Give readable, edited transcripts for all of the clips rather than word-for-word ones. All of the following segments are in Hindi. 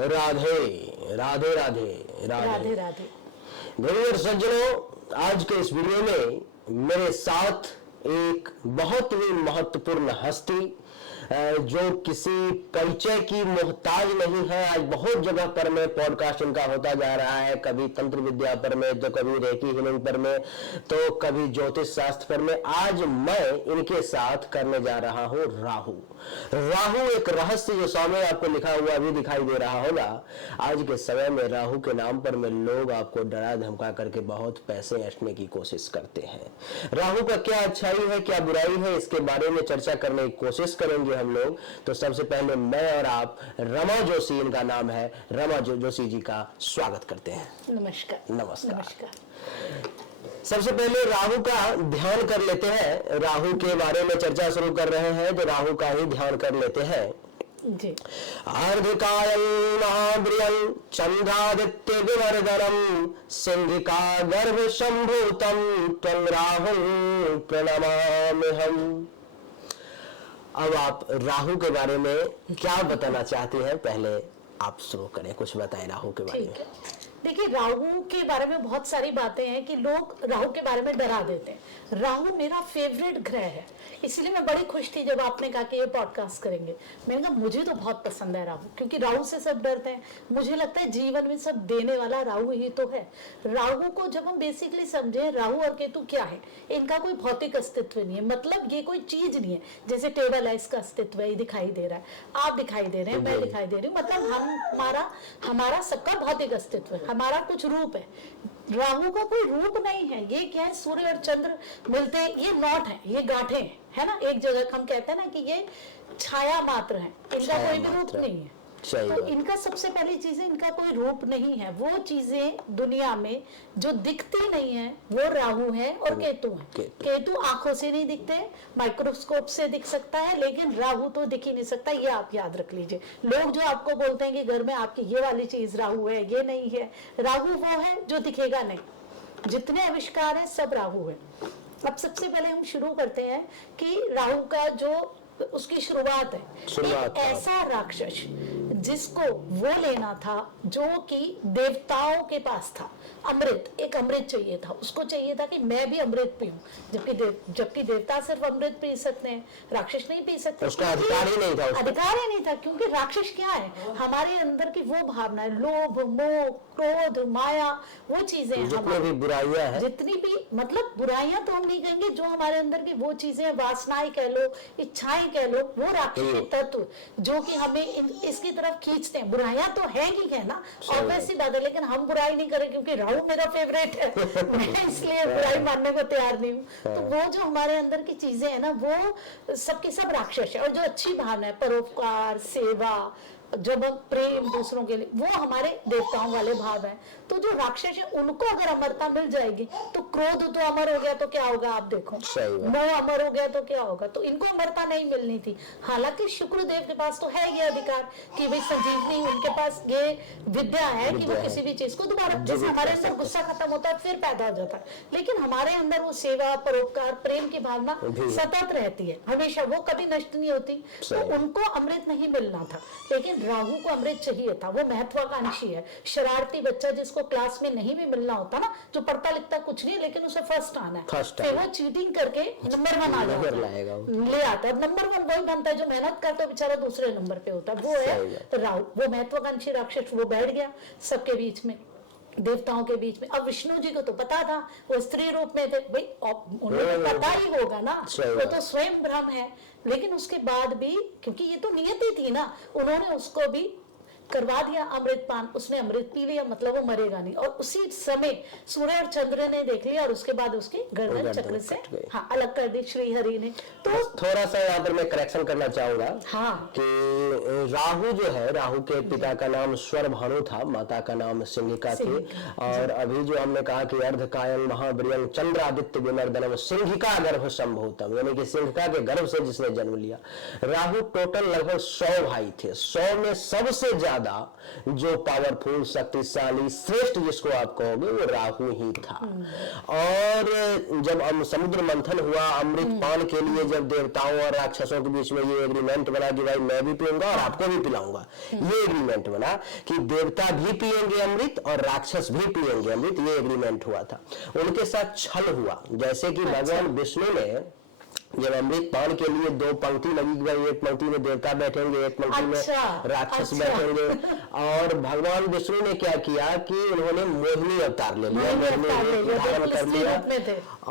राधे राधे राधे राधे राधे। भाई और सज्जनों, आज के इस वीडियो में मेरे साथ एक बहुत ही महत्वपूर्ण हस्ती जो किसी परिचय की मोहताज नहीं है। आज बहुत जगह पर में पॉडकास्ट इनका होता जा रहा है, कभी तंत्र विद्या पर में, तो कभी रेकी हीलिंग पर में, तो कभी ज्योतिष शास्त्र पर में। आज मैं इनके साथ करने जा रहा हूं राहु। राहु एक रहस्य जो सामने आपको लिखा हुआ भी दिखाई दे रहा होगा। आज के समय में राहु के नाम पर में लोग आपको डरा धमका करके बहुत पैसे ऐंठने की कोशिश करते हैं। राहु का क्या अच्छाई है, क्या बुराई है, इसके बारे में चर्चा करने की कोशिश करेंगे हम लोग। तो सबसे पहले मैं और आप रमा जोशी, इनका नाम है, रमा जोशी जी का स्वागत करते हैं। नमस्कार। नमस्कार। सबसे पहले राहु का ध्यान कर लेते हैं। राहु के बारे में चर्चा शुरू कर रहे हैं तो राहु का ही ध्यान कर लेते हैं जी। अर्धकायं महाबृहं चंद्रादित्य विवर्धनम सिंहिका गर्भ संभूतम त्वं राहुं प्रणमाम्यहम्। अब आप राहु के बारे में क्या बताना चाहती हैं, पहले आप शुरू करें, कुछ बताएं राहु के बारे में। देखिए, राहु के बारे में बहुत सारी बातें हैं कि लोग राहु के बारे में डरा देते हैं। राहु मेरा फेवरेट ग्रह है, इसीलिए मैं बड़ी खुश थी जब आपने कहा कि ये पॉडकास्ट करेंगे। मैंने कहा मुझे तो बहुत पसंद है राहु, क्योंकि राहु से सब डरते हैं। मुझे लगता है जीवन में सब देने वाला राहु ही तो है। राहु को जब हम बेसिकली समझे, राहु और केतु क्या है, इनका कोई भौतिक अस्तित्व नहीं है। मतलब ये कोई चीज नहीं है, जैसे टेबल है, इसका अस्तित्व है, ये दिखाई दे रहा है, आप दिखाई दे रहे हैं, मैं दिखाई दे रही हूँ। मतलब हमारा सबका भौतिक अस्तित्व है, हमारा कुछ रूप है। राहु का कोई रूप नहीं है। ये क्या है, सूर्य और चंद्र मिलते हैं, ये नॉट है, ये गांठें हैं, है ना। एक जगह हम कहते हैं ना कि ये छाया मात्र है, इनका कोई भी रूप नहीं है। तो इनका सबसे पहली चीज है, इनका कोई रूप नहीं है। वो चीजें दुनिया में जो दिखती नहीं है वो राहु है और केतु है। केतु आंखों से नहीं दिखते, माइक्रोस्कोप से दिख सकता है, लेकिन राहु तो दिख ही नहीं सकता। ये आप याद रख लीजिए। लोग जो आपको बोलते हैं कि घर में आपकी ये वाली चीज राहु है, ये नहीं है। राहु वो है जो दिखेगा नहीं। जितने आविष्कार है सब राहु है। अब सबसे पहले हम शुरू करते हैं कि राहु का जो उसकी शुरुआत है। एक ऐसा राक्षस जिसको वो लेना था जो कि देवताओं के पास था, अमृत। एक अमृत चाहिए था, उसको चाहिए था कि मैं भी अमृत पीऊं, जबकि देवता सिर्फ अमृत पी सकते हैं, राक्षस नहीं पी सकते। उसका अधिकार ही नहीं था। अधिकार ही नहीं था, क्योंकि राक्षस क्या है, हमारे अंदर की वो भावना है, लोभ, मोह, क्रोध, माया, वो चीजें जितनी भी बुराइयां हैं, जितनी भी, मतलब बुराइयां तो हम नहीं कहेंगे, जो हमारे अंदर की वो चीजें, वासनाएं कह लो, इच्छाएं कह लो, वो राक्षसी तत्व जो कि हमें इसकी तरफ खींचते हैं। बुराइयां तो है ही है ना, और वैसी बात है, लेकिन हम बुराई नहीं करें, क्योंकि राहु मेरा फेवरेट है मैं इसलिए बुराई मानने को तैयार नहीं हूँ। तो वो जो हमारे अंदर की चीजें है ना, वो सबकी सब राक्षस है। और जो अच्छी भावना है, परोपकार, सेवा, जब हम प्रेम दूसरों के लिए, वो हमारे देवताओं वाले भाव हैं। तो जो राक्षस है उनको अगर अमरता मिल जाएगी तो क्रोध तो अमर हो गया तो क्या होगा, आप देखो, मोह अमर हो गया तो क्या होगा। तो इनको अमरता नहीं मिलनी थी। हालांकि शुक्रदेव के पास तो है ये अधिकार कि भाई संजीवनी, उनके पास ये विद्या है कि वो किसी भी चीज को दोबारा, जैसे हमारे अंदर गुस्सा खत्म होता है फिर पैदा हो जाता है, लेकिन हमारे अंदर वो सेवा, परोपकार, प्रेम की भावना सतत रहती है हमेशा, वो कभी नष्ट नहीं होती। तो उनको अमृत नहीं मिलना था, लेकिन राहु को अमृत चाहिए था। वो महत्वाकांक्षी है, शरारती बच्चा जिसको क्लास में नहीं भी मिलना होता ना, जो पढ़ता लिखता कुछ नहीं, लेकिन उसे फर्स्ट आना है, फिर वो चीटिंग करके नंबर 1 आ जाता है, ले आता है। नंबर 1 वही बनता है जो मेहनत करता है, बेचारा दूसरे नंबर पे होता है, वो है राहु। वो महत्वाकांक्षी राक्षस वो बैठ गया सबके बीच में, देवताओं के बीच में। अब विष्णु जी को तो पता था, वो स्त्री रूप में थे भाई, उन्हें पता ही होगा ना, वो तो स्वयं ब्रह्म है। लेकिन उसके बाद भी, क्योंकि ये तो नियति थी ना, उन्होंने उसको भी करवा दिया अमृतपान। उसने अमृत पी लिया, मतलब वो मरेगा नहीं। और उसी समय सूर्य और चंद्र ने देख लिया और उसके बाद उसके गर्दन चक्र से अलग कर दी श्री हरि ने। तो थोड़ा सा यहाँ पर मैं करेक्शन करना चाहूंगा कि राहु जो है, राहु के पिता का नाम स्वरभानु था, माता का नाम सिंहिका थी। और अभी जो हमने कहा कि अर्धकायं महाबृहं चंद्रादित्य विवर्धनम सिंहिका गर्भ संभूतम, यानी कि सिंहिका के गर्भ से जिसने जन्म लिया। राहु टोटल लगभग 100 भाई थे। 100 में सबसे ज्यादा ज्यादा जो पावरफुल, शक्तिशाली, श्रेष्ठ जिसको आप कहोगे, वो राहु ही था। और जब समुद्र मंथन हुआ, अमृत पान के लिए जब देवताओं और राक्षसों के बीच में ये एग्रीमेंट बना कि भाई मैं भी पीऊंगा और आपको भी पिलाऊंगा, ये एग्रीमेंट बना कि देवता भी पिएंगे अमृत और राक्षस भी पिएंगे अमृत, ये एग्रीमेंट हुआ था। उनके साथ छल हुआ, जैसे कि भगवान विष्णु ने जब अमृत पान के लिए दो पंक्ति लगी गई, एक पंक्ति में देवता बैठेंगे, एक पंक्ति में राक्षस बैठेंगे, और भगवान विष्णु ने क्या किया कि उन्होंने मोहिनी अवतार ले लिया, मोहिनी धारण कर लिया।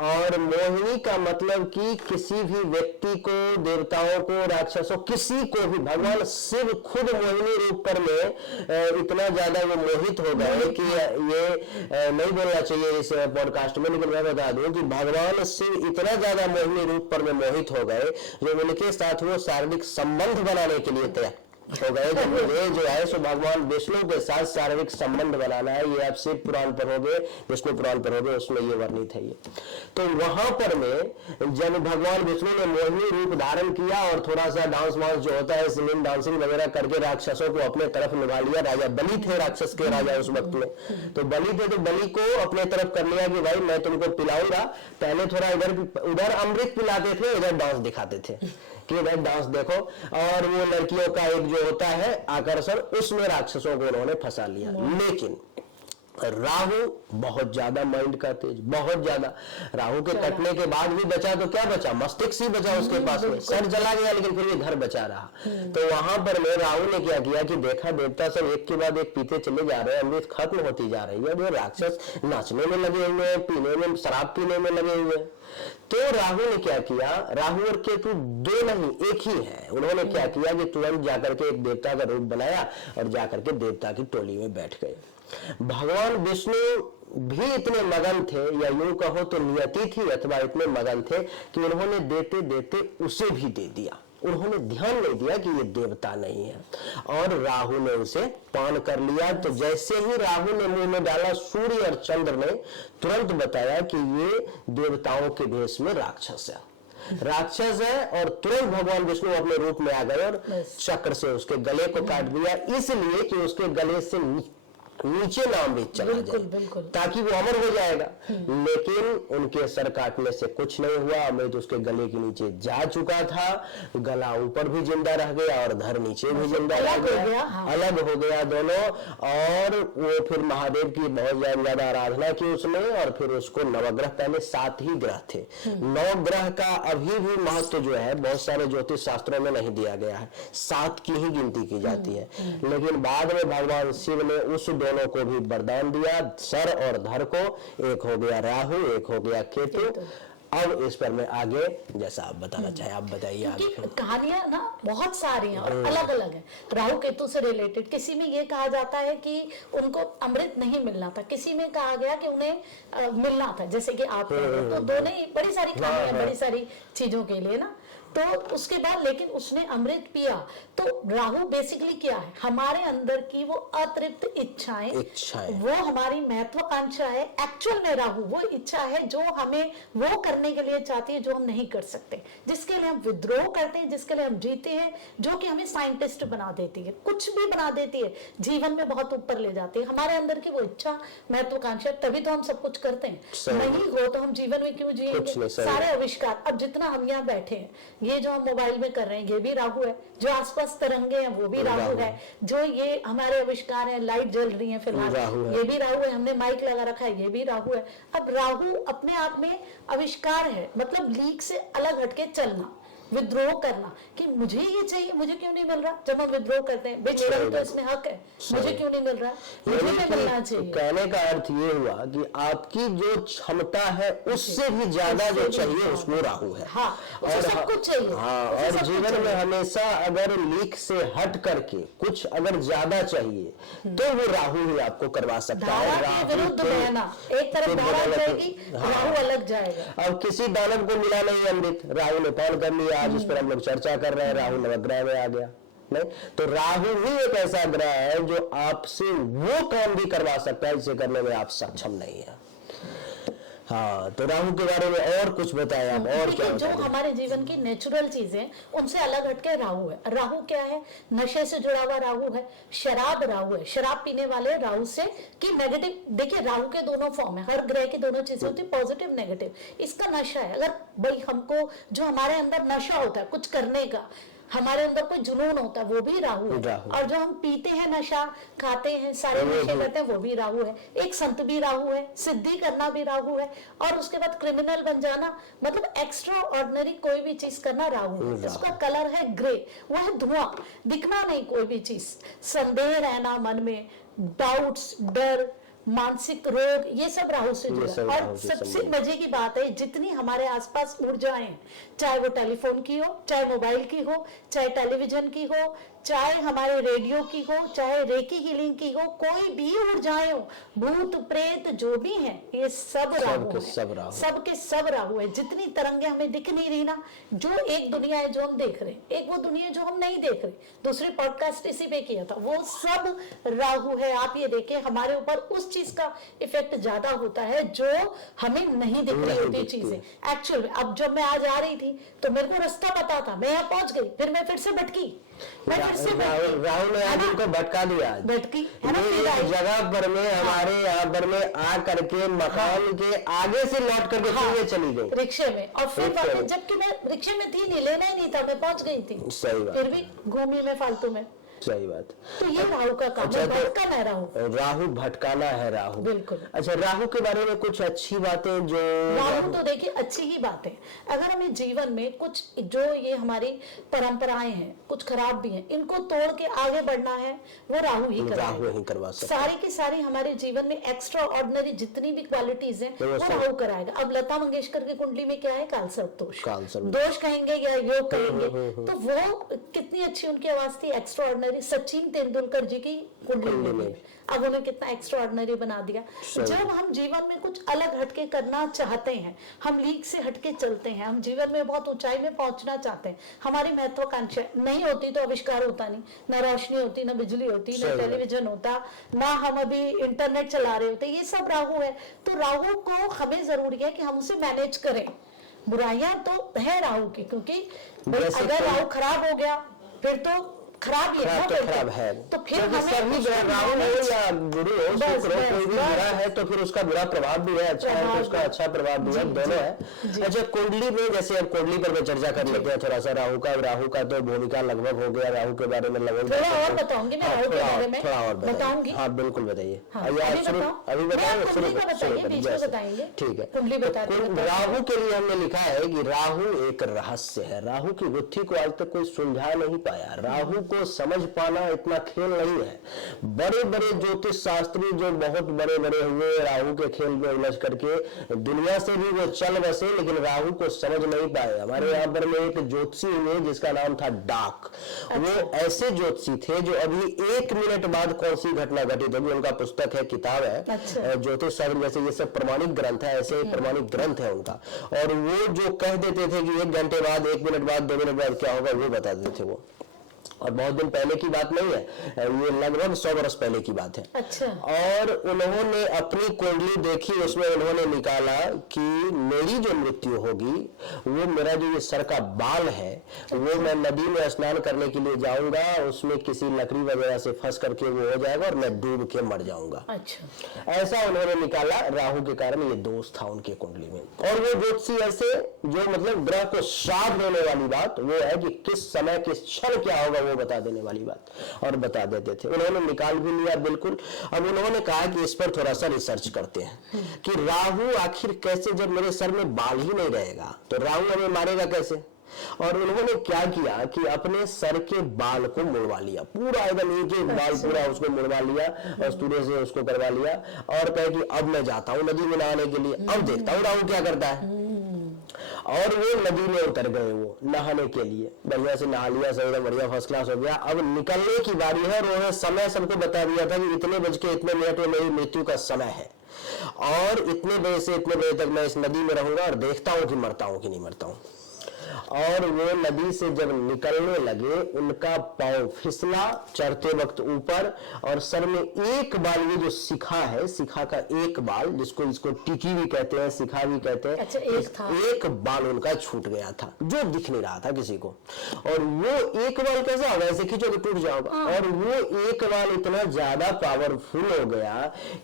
और मोहिनी का मतलब कि किसी भी व्यक्ति को, देवताओं को, राक्षसों, किसी को भी भगवान शिव खुद मोहिनी रूप पर में इतना ज्यादा वो मोहित हो गए कि ये नहीं बोलना चाहिए इस पॉडकास्ट में, लेकिन मैं बता दूं कि भगवान शिव इतना ज्यादा मोहिनी रूप पर में मोहित हो गए जो उनके साथ वो शारीरिक संबंध बनाने के लिए तैयार हो गए। जब मुझे जो है सो भगवान विष्णु के साथ शारीरिक संबंध बनाना है, ये आप शिव पुराण पढ़ोगे, विष्णु पुराण पढ़ोगे, उसमें ये वर्णित है। ये तो वहां पर में जब भगवान विष्णु ने मोहिनी रूप धारण किया और थोड़ा सा डांस वांस जो होता है, सिंगिंग डांसिंग वगैरह करके राक्षसों को अपने तरफ निभा लिया। राजा बलि थे राक्षस के राजा उस वक्त में, तो बलि थे, तो बलि को अपने तरफ कर लिया कि भाई मैं तुमको पिलाऊंगा। पहले थोड़ा उधर अमृत पिलाते थे, इधर डांस दिखाते थे कि भाई डांस देखो, और वो लड़कियों का एक जो होता है आकर्षण, उसमें राक्षसों को उन्होंने फंसा लिया। लेकिन राहु बहुत ज्यादा माइंड का तेज, बहुत ज्यादा। राहु के कटने के बाद भी बचा तो क्या बचा, मस्तिष्क ही बचा उसके पास में, सर चला गया लेकिन फिर भी घर बचा रहा। तो वहां पर में राहु ने क्या किया कि देखा देवता सब एक के बाद एक पीते चले जा रहे हैं, अमृत खत्म होती जा रही है, वो राक्षस नाचने में लगे हुए हैं, पीने में, शराब पीने में लगे हुए हैं। तो राहु ने क्या किया, राहु और केतु दो नहीं एक ही है, उन्होंने क्या किया कि तुरंत जाकर के एक देवता का रूप बनाया और जाकर के देवता की टोली में बैठ गए। भगवान विष्णु भी इतने मगन थे, या यूं कहो तो नियति थी, अथवा इतने मगन थे कि उन्होंने देते देते उसे भी दे दिया। उन्होंने ध्यान नहीं दिया कि ये देवता नहीं है, और राहु ने उसे पान कर लिया। तो जैसे ही राहु ने मुंह में डाला, सूर्य और चंद्र ने तुरंत बताया कि ये देवताओं के भेष में राक्षस है, और तुरंत भगवान विष्णु अपने रूप में आ गए और चक्र से उसके गले को काट दिया, इसलिए कि उसके गले से नीचे ना अमृत चला जाए, ताकि वो अमर हो जाएगा। लेकिन उनके सर काटने से कुछ नहीं हुआ, अमृत उसके गले के नीचे जा चुका था, गला ऊपर भी जिंदा रह गया और धर नीचे भी जिंदा रह गया, अलग हो गया दोनों। और वो फिर महादेव की बहुत ज्यादा आराधना की उसने, और फिर उसको नवग्रह, पहले 7 ही ग्रह थे, 9 ग्रह का अभी भी महत्व जो है बहुत सारे ज्योतिष शास्त्रों में नहीं दिया गया है, 7 की ही गिनती की जाती है। लेकिन बाद में भगवान शिव ने उस दोनों को भी वरदान दिया, सर और धर को, एक हो गया राहु, एक हो गया केतु। अब इस पर मैं आगे जैसा आप बताना चाहे आप बताइए। आगे कहानियां ना बहुत सारी हैं और अलग अलग हैं राहु केतु से रिलेटेड। किसी में ये कहा जाता है कि उनको अमृत नहीं मिलना था, किसी में कहा गया कि उन्हें मिलना था, जैसे कि आप तो दोनों ही बड़ी सारी कहानियां, बड़ी सारी चीजों के लिए ना। तो उसके बाद लेकिन उसने अमृत पिया। तो राहु बेसिकली क्या है, हमारे अंदर की वो अतृप्त इच्छाएं, वो हमारी महत्वाकांक्षा है। एक्चुअल में राहु वो इच्छा है जो हमें वो करने के लिए चाहती है जो हम नहीं कर सकते, जिसके लिए हम विद्रोह करते हैं, जिसके लिए हम जीते हैं, जो कि हमें साइंटिस्ट बना देती है, कुछ भी बना देती है, जीवन में बहुत ऊपर ले जाती है। हमारे अंदर की वो इच्छा, महत्वाकांक्षा, तभी तो हम सब कुछ करते हैं। नहीं हो तो हम जीवन में क्यों जिएंगे। सारे आविष्कार, अब जितना हम यहाँ बैठे हैं, ये जो हम मोबाइल में कर रहे हैं, ये भी राहु है। जो आसपास तरंगे हैं वो भी राहु है। जो ये हमारे आविष्कार है, लाइट जल रही है फिलहाल, ये भी राहु है। हमने माइक लगा रखा है, ये भी राहु है। अब राहु अपने आप में आविष्कार है, मतलब लीक से अलग हटके चलना, विद्रोह करना कि मुझे ये चाहिए, मुझे क्यों नहीं मिल रहा। जब हम विद्रोह करते हैं, मेरा भी तो इसमें हक है, मुझे क्यों नहीं मिल रहा, मुझे भी मिलना चाहिए। कहने का अर्थ ये हुआ कि आपकी जो क्षमता है उससे भी ज्यादा जो चाहिए उसमें राहु है। हाँ, और सब कुछ चाहिए। हाँ, और जीवन में हमेशा अगर लीक से हट करके कुछ अगर ज्यादा चाहिए तो वो राहु ही आपको करवा सकता है। विरुद्ध बहना, एक तरफ धारा जाएगी, राहु अलग जाएगा। अब किसी दानव को मिला नहीं अमृत, राहु ने पान कर लिया, आज इस पर हम लोग चर्चा कर रहे हैं, राहु नवग्रह में आ गया। नहीं तो राहु ही एक ऐसा ग्रह है जो आपसे वो काम भी करवा सकता है जिसे करने में आप सक्षम नहीं है। हाँ, तो राहु के बारे में और कुछ बताएं आप, और क्या जो बताएं? हमारे जीवन की नेचुरल चीजें उनसे अलग हटके राहु है। राहु क्या है? नशे से जुड़ा हुआ राहु है, शराब राहु है, शराब पीने वाले राहु से कि नेगेटिव। देखिए राहु के दोनों फॉर्म है, हर ग्रह की दोनों चीजें होती है, पॉजिटिव नेगेटिव। इसका नशा है, अगर भाई हमको जो हमारे अंदर नशा होता है कुछ करने का, हमारे अंदर कोई जुनून होता है, वो भी राहु है। और जो हम पीते हैं, नशा खाते हैं, सारे नशे करते हैं, वो भी राहु है। एक संत भी राहु है, सिद्धि करना भी राहु है, और उसके बाद क्रिमिनल बन जाना, मतलब एक्स्ट्रा ऑर्डिनरी कोई भी चीज करना राहु है। उसका कलर है ग्रे, वो है धुआं, दिखना नहीं कोई भी चीज, संदेह रहना मन में, डाउट्स, डर, मानसिक रोग, ये सब राहु से जुड़ा। और सबसे मजे की बात है, जितनी हमारे आसपास ऊर्जाएं हैं, चाहे वो टेलीफोन की हो, चाहे मोबाइल की हो, चाहे टेलीविजन की हो, चाहे हमारे रेडियो की हो, चाहे रेकी हीलिंग की हो, कोई भी ऊर्जाएं हो, भूत प्रेत जो भी हैं, ये सब राहु है। सब के सब राहु है। जितनी तरंगे हमें दिख नहीं रही ना, जो एक दुनिया है जो हम देख रहे हैं, एक वो दुनिया है जो हम नहीं देख रहे। दूसरी पॉडकास्ट इसी पे किया था, वो सब राहु है। आप ये देखिए हमारे ऊपर उस चीज का इफेक्ट ज्यादा होता है जो हमें नहीं दिख रही होती चीजें एक्चुअल में। अब जब मैं आज आ रही थी तो मेरे को रास्ता पता था, मैं यहाँ पहुंच गई, फिर मैं फिर से भटकी, राहुल ने आज उनको भटका दिया, भटकी एक जगह पर में हमारे यहाँ पर में आ करके मकान के आगे से लौट करके फिर चली गई रिक्शे में, और फिर जबकि मैं रिक्शे में थी नहीं, लेना ही नहीं था, मैं पहुंच गई थी। सही बात, फिर भी घूमी मैं फालतू में। सही बात। तो ये राहु का काम है, भटकाना है राहु। राहु भटकाना है राहु, बिल्कुल। अच्छा, राहु के बारे में कुछ अच्छी बातें जो राहु तो देखिए अच्छी ही बात है। अगर हमें जीवन में कुछ जो ये हमारी परंपराएं हैं, कुछ खराब भी हैं, इनको तोड़ के आगे बढ़ना है, वो राहु ही करवा सकता है। सारी की सारी हमारे जीवन में एक्स्ट्रा ऑर्डिनरी जितनी भी क्वालिटीज हैं वो राहु कराएगा। अब लता मंगेशकर की कुंडली में क्या है? कालसर्प दोष, दोष कहेंगे या योग कहेंगे, तो वो कितनी अच्छी उनकी आवाज थी, एक्स्ट्रा ऑर्डिनरी। सचिन तेंदुलकर जी की कुंडली में अब उन्हें कितना एक्स्ट्रा ऑर्डिनरी बना दिया। जब हम जीवन में कुछ अलग हटके करना चाहते हैं, हम लीग से हटके चलते हैं, हम जीवन में बहुत ऊंचाई में पहुंचना चाहते हैं, हमारी महत्वाकांक्षा नहीं होती तो आविष्कार होता नहीं, ना रोशनी होती, ना बिजली होती, ना टेलीविजन होता, ना हम अभी इंटरनेट चला रहे होते। ये सब राहु है। तो राहु को हमें जरूरी है कि हम उसे मैनेज करें। बुराइयां तो है राहु की, क्योंकि अगर राहु खराब हो गया फिर तो खराब ही है, तो खराब है। तो फिर सभी राहु हो या गुरु हो, शुक्र हो, कोई भी बुरा है तो फिर उसका बुरा प्रभाव भी है, अच्छा है तो उसका अच्छा प्रभाव भी है, दोनों है। अच्छा, कुंडली में जैसे अब कुंडली पर मैं चर्चा कर लेते हैं थोड़ा सा। राहु का तो भूमिका लगभग हो गया, राहु के बारे में लगभग थोड़ा और बताऊंगी मैं, राहु के बारे में थोड़ा और बताऊंगी। हाँ बिल्कुल बताइए, अभी बताएंगे, ठीक है। कुंडली बताते हैं। राहु के लिए हमने लिखा है कि राहु एक रहस्य है, राहु की गुत्थी को आज तक कोई सुलझा नहीं पाया। राहु को समझ पाना इतना खेल नहीं है। बड़े बड़े ज्योतिष शास्त्री जो बहुत बड़े बड़े हुए, राहु के खेल में उलझ करके दुनिया से भी वो चल बसे, लेकिन राहु को समझ नहीं पाए। हमारे यहाँ पर में एक ज्योतिषी हुए जिसका नाम था डाक। वो ऐसे ज्योतिषी थे जो अभी 1 मिनट बाद कौन सी घटना घटित होगी, उनका पुस्तक है, किताब है, ज्योतिष शास्त्र जैसे ये सब प्रमाणिक ग्रंथ है, ऐसे प्रमाणिक ग्रंथ है उनका। और वो जो कह देते थे कि 1 घंटे बाद, 1 मिनट बाद, 2 मिनट बाद क्या होगा, वो बता देते थे वो। और बहुत दिन पहले की बात नहीं है, ये लगभग 100 वर्ष पहले की बात है। अच्छा। और उन्होंने अपनी कुंडली देखी, उसमें उन्होंने निकाला कि मेरी जो मृत्यु होगी वो मेरा जो ये सर का बाल है वो मैं नदी में स्नान करने के लिए जाऊंगा, उसमें किसी लकड़ी वगैरह से फंस करके वो हो जाएगा और मैं डूब के मर जाऊंगा। अच्छा। ऐसा उन्होंने निकाला। राहु के कारण ये दोष था उनके कुंडली में। और वो ज्योतिषी ऐसे जो मतलब ग्रह को श्राप देने वाली बात वो है कि किस समय किस क्षण क्या होगा वो बता देने वाली बात, और बता देते थे। उन्होंने निकाल भी लिया बिल्कुल। अब उन्होंने कहा कि इस पर थोड़ा सा रिसर्च करते हैं कि राहु आखिर कैसे, जब मेरे सर में बाल ही नहीं रहेगा तो राहु हमें मारेगा कैसे। और उन्होंने क्या किया कि अपने सर के बाल को मुड़वा लिया, पूरा एकदम एक बाल पूरा उसको मुड़वा लिया और सूर्य से उसको करवा लिया, और कहे कि अब मैं जाता हूं नदी में नहाने के लिए, अब देखता हूं राहु क्या करता है। और वो नदी में उतर गए, वो नहाने के लिए बढ़िया से नहा लिया, सब एकदम बढ़िया फर्स्ट क्लास हो गया। अब निकलने की बारी है और उन्होंने समय सबको बता दिया था कि इतने बज के इतने मिनट में मेरी मृत्यु का समय है, और इतने बजे से इतने बजे तक मैं इस नदी में रहूंगा और देखता हूं कि मरता हूं कि नहीं मरता हूं। और वो नदी से जब निकलने लगे उनका पांव फिसला चढ़ते वक्त ऊपर, और सर में एक बाल, ये जो शिखा है, शिखा का एक बाल, इसको टिकी भी कहते हैं, शिखा भी कहते हैं, अच्छा, एक बाल उनका छूट गया था जो दिख नहीं रहा था किसी को। और वो एक बाल कैसा होगा, ऐसे खींचो तो टूट जाएगा। और वो एक बाल इतना ज्यादा पावरफुल हो गया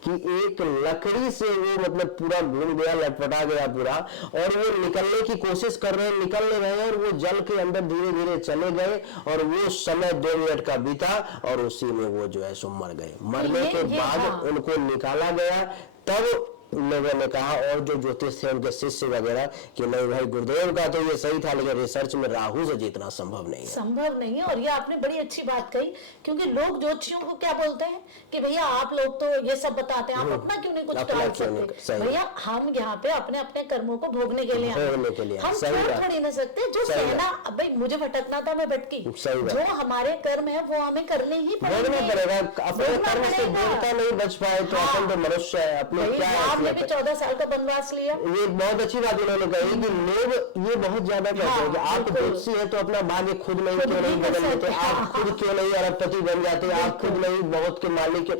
कि एक लकड़ी से वो मतलब पूरा घूम गया, लटपटा गया पूरा, और वो निकलने की कोशिश कर रहे हैं, निकल नहीं रहे, और वो जल के अंदर धीरे धीरे चले गए, और वो समय 2 मिनट का बीता और उसी में वो जो है सो मर गए। मरने के बाद उनको निकाला गया, तब लोगों ने कहा, और जो ज्योतिष थे उनके शिष्य वगैरह, कि नहीं भाई गुरुदेव का तो ये सही था, लेकिन रिसर्च में राहु से जीतना संभव नहीं है। संभव नहीं है। और ये आपने बड़ी अच्छी बात कही, क्योंकि लोग ज्योतिषियों को क्या बोलते हैं कि भैया आप लोग तो ये सब बताते हैं, आप अपना क्यों नहीं कुछ टाल सकते। भैया हम यहाँ पे अपने अपने कर्मों को भोगने के लिए हम छोड़ थोड़ी ना सकते। जो सहना, भाई मुझे भटकना था, मैं भटकी, जो हमारे कर्म है वो हमें करने ही पड़ेगा। अपने कर्म से देवता नहीं बच पाए तो अपन तो मनुष्य है, अपने क्या भी 14 साल का वनवास लिया। ये बहुत अच्छी बात उन्होंने कही कि लोग ये बहुत ज्यादा कहते हैं कि आप ज्योतिषी हैं तो अपना भाग्य खुद नहीं क्यों नहीं बदल लेते, आप खुद क्यों नहीं अरबपति बन जाते, आप खुद नहीं बहुत के मालिक।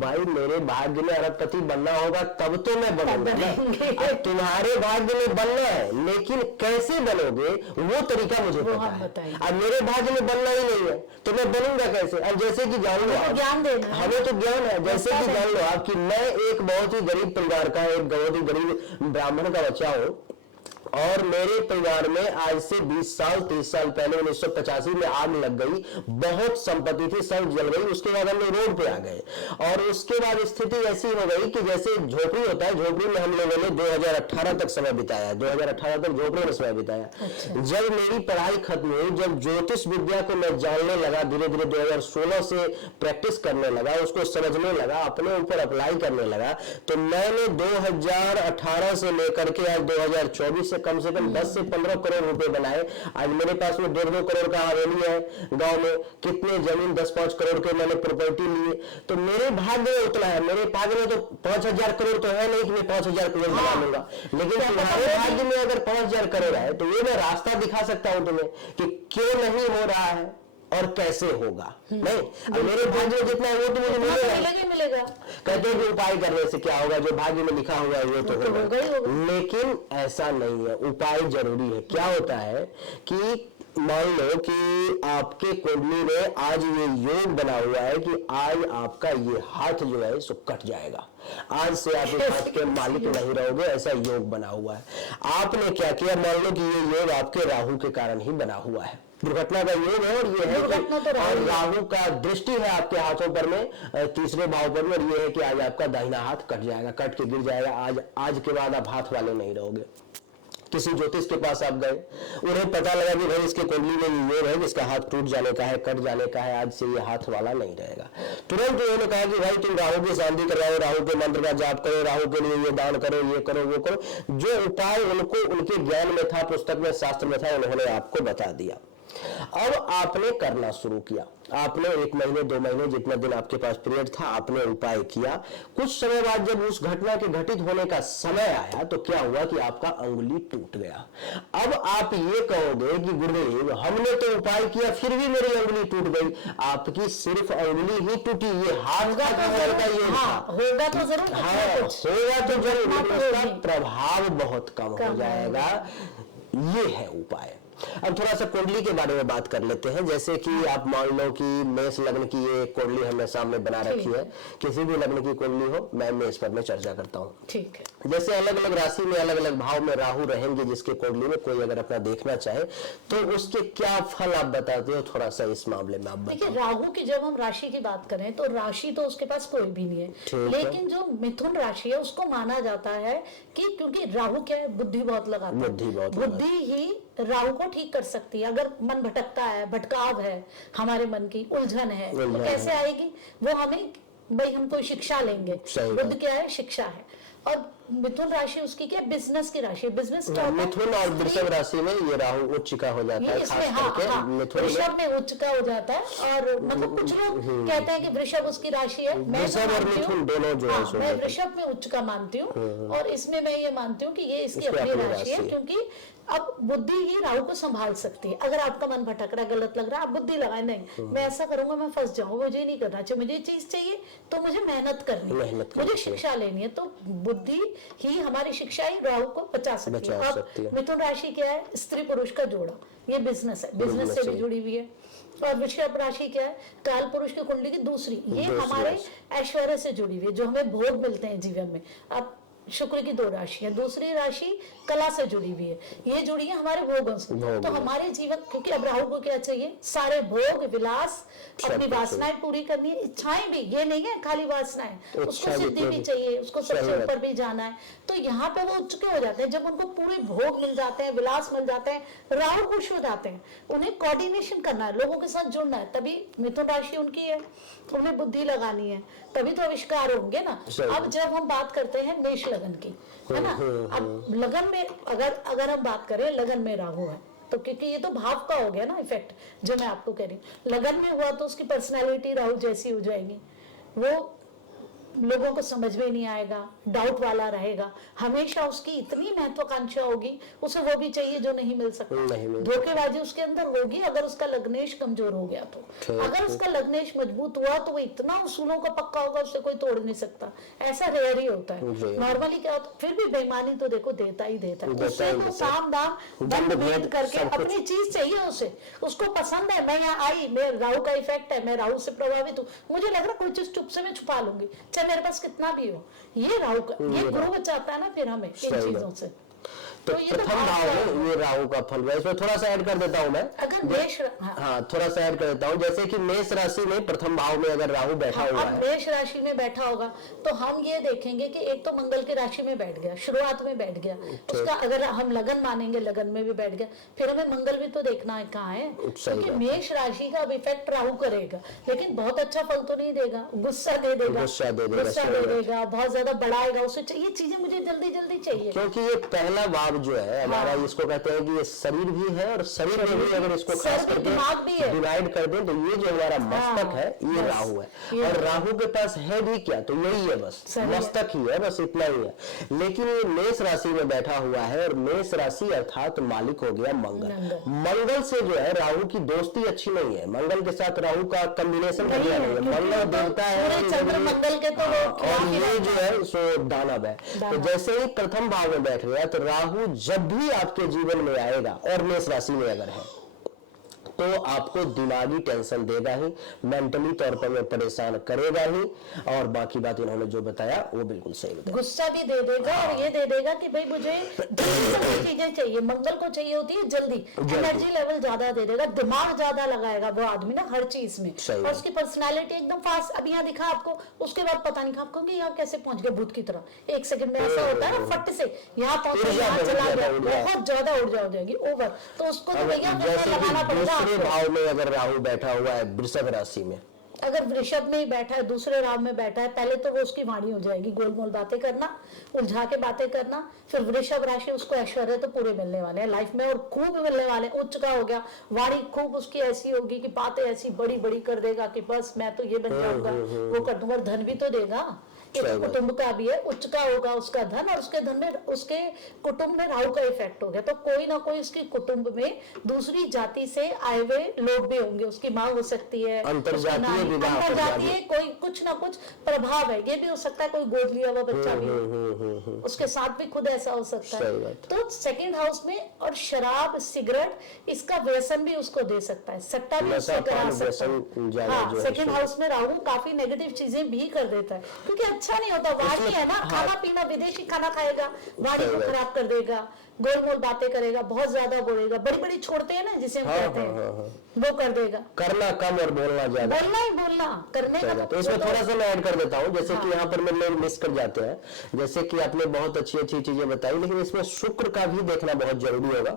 भाई मेरे भाग्य में अरबपति बनना होगा तब तो मैं बनूंगा। तुम्हारे भाग्य में बनना है, लेकिन कैसे बनोगे वो तरीका मुझे पता है। अब मेरे भाग्य में बनना ही नहीं है तो मैं बनूंगा कैसे। अब जैसे कि जान लो, ज्ञान देना, हमें तो ज्ञान है, जैसे कि जान लो आप कि मैं एक बहुत ही गरीब परिवार का, एक बहुत ही गरीब ब्राह्मण का बच्चा हूं, और मेरे परिवार में आज से 20 साल 30 साल पहले 1985 में आग लग गई, बहुत संपत्ति थी, सब जल गई। उसके बाद हम लोग रोड पे आ गए, और उसके बाद स्थिति ऐसी हो गई कि जैसे झोपड़ी होता है, झोपड़ी में हम लोगों ने 2018 तक समय बिताया, 2018 तक झोपड़ी में समय बिताया। जब मेरी पढ़ाई खत्म हुई, जब ज्योतिष विद्या को मैं जानने लगा, धीरे धीरे 2016 से प्रैक्टिस करने लगा, उसको समझने लगा, अपने ऊपर अप्लाई करने लगा, तो मैंने 2018 से लेकर के आज 2024 से कम 10 से 15 करोड़ रुपए बनाए। आज मेरे पास में 2-2 करोड़ का हवेली है गांव में, कितने जमीन 10-5 करोड़ के मैंने प्रॉपर्टी लिए। तो मेरे भाग्य में उतना है, मेरे भाग्य में तो 5000 करोड़ तो है नहीं कि मैं 5000 करोड़ बना लूंगा, लेकिन तुम्हारे भाग्य में अगर 5000 करोड़ है तो ये मैं रास्ता दिखा सकता हूं तुम्हें कि क्यों नहीं हो रहा है और कैसे होगा। नहीं, अब मेरे भाग्य में जितना है वो तो मुझे मिलेगा। कहते हैं कि उपाय करने से क्या होगा, जो भाग्य में लिखा हुआ है वो तो होगा, लेकिन ऐसा नहीं है। उपाय जरूरी है। क्या होता है कि मान लो कि आपके कुंडली में आज ये योग बना हुआ है कि आज आपका ये हाथ जो है सो कट जाएगा, आज से आप इस हाथ के मालिक नहीं रहोगे, ऐसा योग बना हुआ है। आपने क्या किया, मान लो कि ये योग आपके राहु के कारण ही बना हुआ है, दुर्घटना का योग है, और ये है कि और राहु का दृष्टि है आपके हाथों पर में, तीसरे भाव पर में, और ये है कि आज आपका दाहिना हाथ कट जाएगा, कट के गिर जाएगा। आज के बाद आप हाथ वाले नहीं रहोगे। किसी ज्योतिष के पास आप गए, उन्हें पता लगा कि भाई इसके कुंडली में ये है, इसका हाथ टूट जाने का है, कट जाने का है, आज से ये हाथ वाला नहीं रहेगा। तुरंत उन्होंने कहा कि भाई तुम राहु की शांति करवाओ, राहु के मंत्र का जाप करो, राहु के लिए ये दान करो, ये करो, वो करो। जो उपाय उनको उनके ज्ञान में था, पुस्तक में, शास्त्र में था, उन्होंने आपको बता दिया। अब आपने करना शुरू किया, आपने 1 महीने 2 महीने जितना दिन आपके पास पीरियड था, आपने उपाय किया। कुछ समय बाद जब उस घटना के घटित होने का समय आया तो क्या हुआ कि आपका अंगुली टूट गया। अब आप ये कहोगे कि गुरुदेव हमने तो उपाय किया फिर भी मेरी अंगुली टूट गई। आपकी सिर्फ अंगुली ही टूटी, ये हाथ का होगा तो जरूर, होगा तो जरूर, उसका प्रभाव बहुत कम हो जाएगा। ये है उपाय। अब थोड़ा सा कुंडली के बारे में बात कर लेते हैं। जैसे कि आप मान लो कि मेष लग्न की ये कुंडली हमने सामने बना रखी है, किसी भी लग्न की कुंडली हो, मैं मेष पर में चर्चा करता हूँ। ठीक है। जैसे अलग अलग राशि में अलग अलग भाव में राहु रहेंगे, जिसके कुंडली में कोई अगर अपना देखना चाहे तो उसके क्या फल आप बताते हो, थोड़ा सा इस मामले में आप बताओ। देखिए राहु की जब हम राशि की बात करें तो राशि तो उसके पास कोई भी नहीं है, लेकिन जो मिथुन राशि है उसको माना जाता है कि क्योंकि राहु क्या है, बुद्धि बहुत लगाता है, बुद्धि ही राहु को ठीक कर सकती है। अगर मन भटकता है, भटकाव है, हमारे मन की उलझन है, तो कैसे आएगी वो, हमें भाई हम कोई शिक्षा लेंगे। बुद्ध क्या है, शिक्षा है। और मिथुन राशि उसकी क्या, बिजनेस की राशि, बिजनेस क्या होता है, मिथुन और वृषभ राशि में ये राहु उच्च का हो जाता है, खास करके वृषभ में उच्च का हो जाता है। और मतलब कुछ लोग कहते हैं कि वृषभ उसकी राशि है, मैं और मिथुन दोनों जो है मैं वृषभ में उच्च का मानती हूँ, और इसमें मैं ये मानती हूँ कि ये इसकी अपनी राशि है, क्योंकि अब बुद्धि ही राहु को संभाल सकती है। अगर आपका मन भटक रहा, गलत लग रहा है, आप बुद्धि लगाए, नहीं मैं ऐसा करूंगा मैं फंस जाऊंगा, मुझे नहीं करना चाहिए, मुझे चीज चाहिए तो मुझे मेहनत करनी है, मुझे शिक्षा लेनी है। तो बुद्धि ही, हमारी शिक्षा ही राहु को बचा सकती है। अब मिथुन राशि क्या है? स्त्री पुरुष का जोड़ा, ये बिजनेस है, बिजनेस से भी जुड़ी हुई है। और वृषभ राशि क्या है? काल पुरुष की कुंडली की दूसरी, ये हमारे ऐश्वर्य से जुड़ी हुई है, जो हमें भोग मिलते हैं जीवन में। अब शुक्र की 2 राशि है, दूसरी राशि कला से जुड़ी हुई है, ये जुड़ी है हमारे भोगों से। तो हमारे जीवन, क्योंकि अब राहु को क्या चाहिए? सारे भोग विलास, अपनी वासनाएं पूरी करनी है, इच्छाएं भी, ये नहीं है खाली वासनाएं, उसको सिद्धि भी चाहिए, उसको सबसे ऊपर भी जाना है। तो यहाँ पे वो उच्च हो जाते हैं जब उनको पूरे भोग मिल जाते हैं, विलास मिल जाते हैं, राहु खुश हो जाते हैं। उन्हें कोऑर्डिनेशन करना है, लोगों के साथ जुड़ना है, तभी मिथुन राशि उनकी है, उन्हें बुद्धि लगानी है, तभी तो आविष्कार होंगे ना। अब जब हम बात करते हैं मेष लगन की, है ना, अब लगन में अगर हम बात करें, लगन में राहु है तो, क्योंकि ये तो भाव का हो गया ना इफेक्ट, जो मैं आपको कह रही हूँ, लगन में हुआ तो उसकी पर्सनैलिटी राहु जैसी हो जाएगी, वो लोगों को समझ में नहीं आएगा, डाउट वाला रहेगा, हमेशा उसकी इतनी महत्वाकांक्षा होगी, उसे वो भी चाहिए जो नहीं मिल सकता, धोखेबाजी उसके अंदर होगी। अगर उसका लग्नेश कमजोर हो गया तो, अगर उसका लग्नेश मजबूत हुआ तो वो इतना उसूलों का पक्का होगा, उससे कोई तोड़ नहीं सकता। ऐसा रेयर ही होता है, नॉर्मली क्या होता है, फिर भी बेईमानी तो देखो देता ही देता है, उससे तो साम दाम दंड भेद करके अपनी चीज चाहिए उसे, उसको पसंद है, मैं यहाँ आई, मेरे राहु का इफेक्ट है, मैं राहु से प्रभावित हूँ, मुझे लग रहा कोई चीज चुप से मैं छुपा लूंगी, मेरे पास कितना भी हो, ये राहु का, ये गुरु बचाता है ना फिर हमें इन चीजों से। तो प्रथम भाव में ये राहु का फल है, इसमें थोड़ा सा ऐड कर देता हूं मैं, अगर मेष, हाँ थोड़ा सा ऐड कर देता हूं, जैसे कि मेष राशि में प्रथम भाव में अगर राहु बैठा हुआ है, मेष राशि में बैठा होगा तो हम ये देखेंगे कि एक तो मंगल की राशि में बैठ गया, शुरुआत में बैठ गया, उसका अगर हम लगन मानेंगे, लगन में भी बैठ गया, फिर हमें मंगल भी तो देखना है कहाँ है, क्योंकि मेष राशि का इफेक्ट राहु करेगा, लेकिन बहुत अच्छा फल तो नहीं देगा, गुस्सा दे देगा, बहुत ज्यादा बढ़ाएगा, उसे चाहिए चीजें मुझे जल्दी जल्दी चाहिए, क्योंकि ये पहला भाव जो है हमारा, इसको कहते हैं कि ये शरीर भी है और शरीर में भी अगर इसको खास करके डिवाइड कर दें तो ये जो हमारा मस्तक है ये राहु है, और राहु के पास है भी क्या, तो यही है बस, मस्तक ही है, बस इतना ही है। लेकिन ये मेष राशि में बैठा हुआ है, और मेष राशि अर्थात मालिक हो गया मंगल से जो है राहु की दोस्ती अच्छी नहीं है, मंगल के साथ राहु का कॉम्बिनेशन बढ़िया नहीं है, मंगल देवता है और ये जो है सो दानव है। तो जैसे ही प्रथम भाव में बैठ गया तो राहु जब भी आपके जीवन में आएगा, और मेष राशि में अगर है तो आपको दिमागी टेंशन देगा ही, मेंटली तौर पर में परेशान करेगा ही, और बाकी बात इन्होंने जो बताया वो बिल्कुल सही बताया, गुस्सा भी दे देगा और ये दे देगा कि भाई मुझे जल्दी चीजें चाहिए, मंगल को चाहिए होती है जल्दी, एनर्जी लेवल ज्यादा दे देगा, दिमाग ज्यादा लगाएगा वो आदमी ना हर चीज में, और उसकी पर्सनालिटी एकदम फास्ट। अब यहाँ दिखा आपको, उसके बाद पता नहीं आपको कि यहाँ कैसे पहुंच गया भूत की तरह, 1 सेकंड में ऐसा होता है ना, फट से यहाँ पहुंचा, यहाँ चला गया, बहुत ज्यादा ऊर्जा हो जाएगी ओवर, तो उसको तो भैया लगाना पड़ेगा। भाव में अगर राहु बैठा हुआ है वृषभ राशि में, अगर वृषभ में ही बैठा है, दूसरे राव में बैठा है, पहले तो वो उसकी वाणी हो जाएगी, गोलमोल बातें करना, उलझा के बातें करना, फिर वृषभ राशि उसको ऐश्वर्य तो पूरे मिलने वाले हैं लाइफ में, और खूब मिलने वाले, उच्च का हो गया, वाणी खूब उसकी ऐसी होगी कि बातें ऐसी बड़ी बड़ी कर देगा कि बस मैं तो ये बन जाऊंगा, वो कर दूंगा, धन भी तो देगा, कुटुंब का भी है, उच्च का होगा उसका धन, और उसके धन में, उसके कुटुंब में राहु का इफेक्ट हो गया, तो कोई ना कोई उसके कुटुंब में दूसरी जाति से आए हुए लोग भी होंगे, उसकी माँ हो सकती है, अंतरजातीय कोई कुछ ना कुछ प्रभाव है, ये भी हो सकता है, कोई गोद लिया हुआ बच्चा भी हो, उसके साथ भी खुद ऐसा हो सकता है। तो सेकंड हाउस में, और शराब सिगरेट इसका व्यसन भी उसको दे सकता है, सट्टा भी उसको करा सकता है। हाँ, सेकंड हाउस में राहु काफी नेगेटिव चीजें भी कर देता है, क्योंकि अच्छा नहीं होता, वाणी है ना, खाना पीना विदेशी खाना खाएगा, वाणी को खराब कर देगा, गोलमोल बातें करेगा, बहुत ज्यादा बोलेगा, बड़ी बड़ी छोड़ते हैं ना जिसे हम कहते हैं, वो कर देगा, करना कम और बोलना ज्यादा, बोलना ही बोलना, करने का। तो इसमें थोड़ा सा मैं ऐड कर देता हूँ, जैसे कि यहाँ पर में लोग मिस कर जाते हैं, जैसे कि आपने बहुत अच्छी अच्छी चीजें बताई, लेकिन इसमें शुक्र का भी देखना बहुत जरूरी होगा,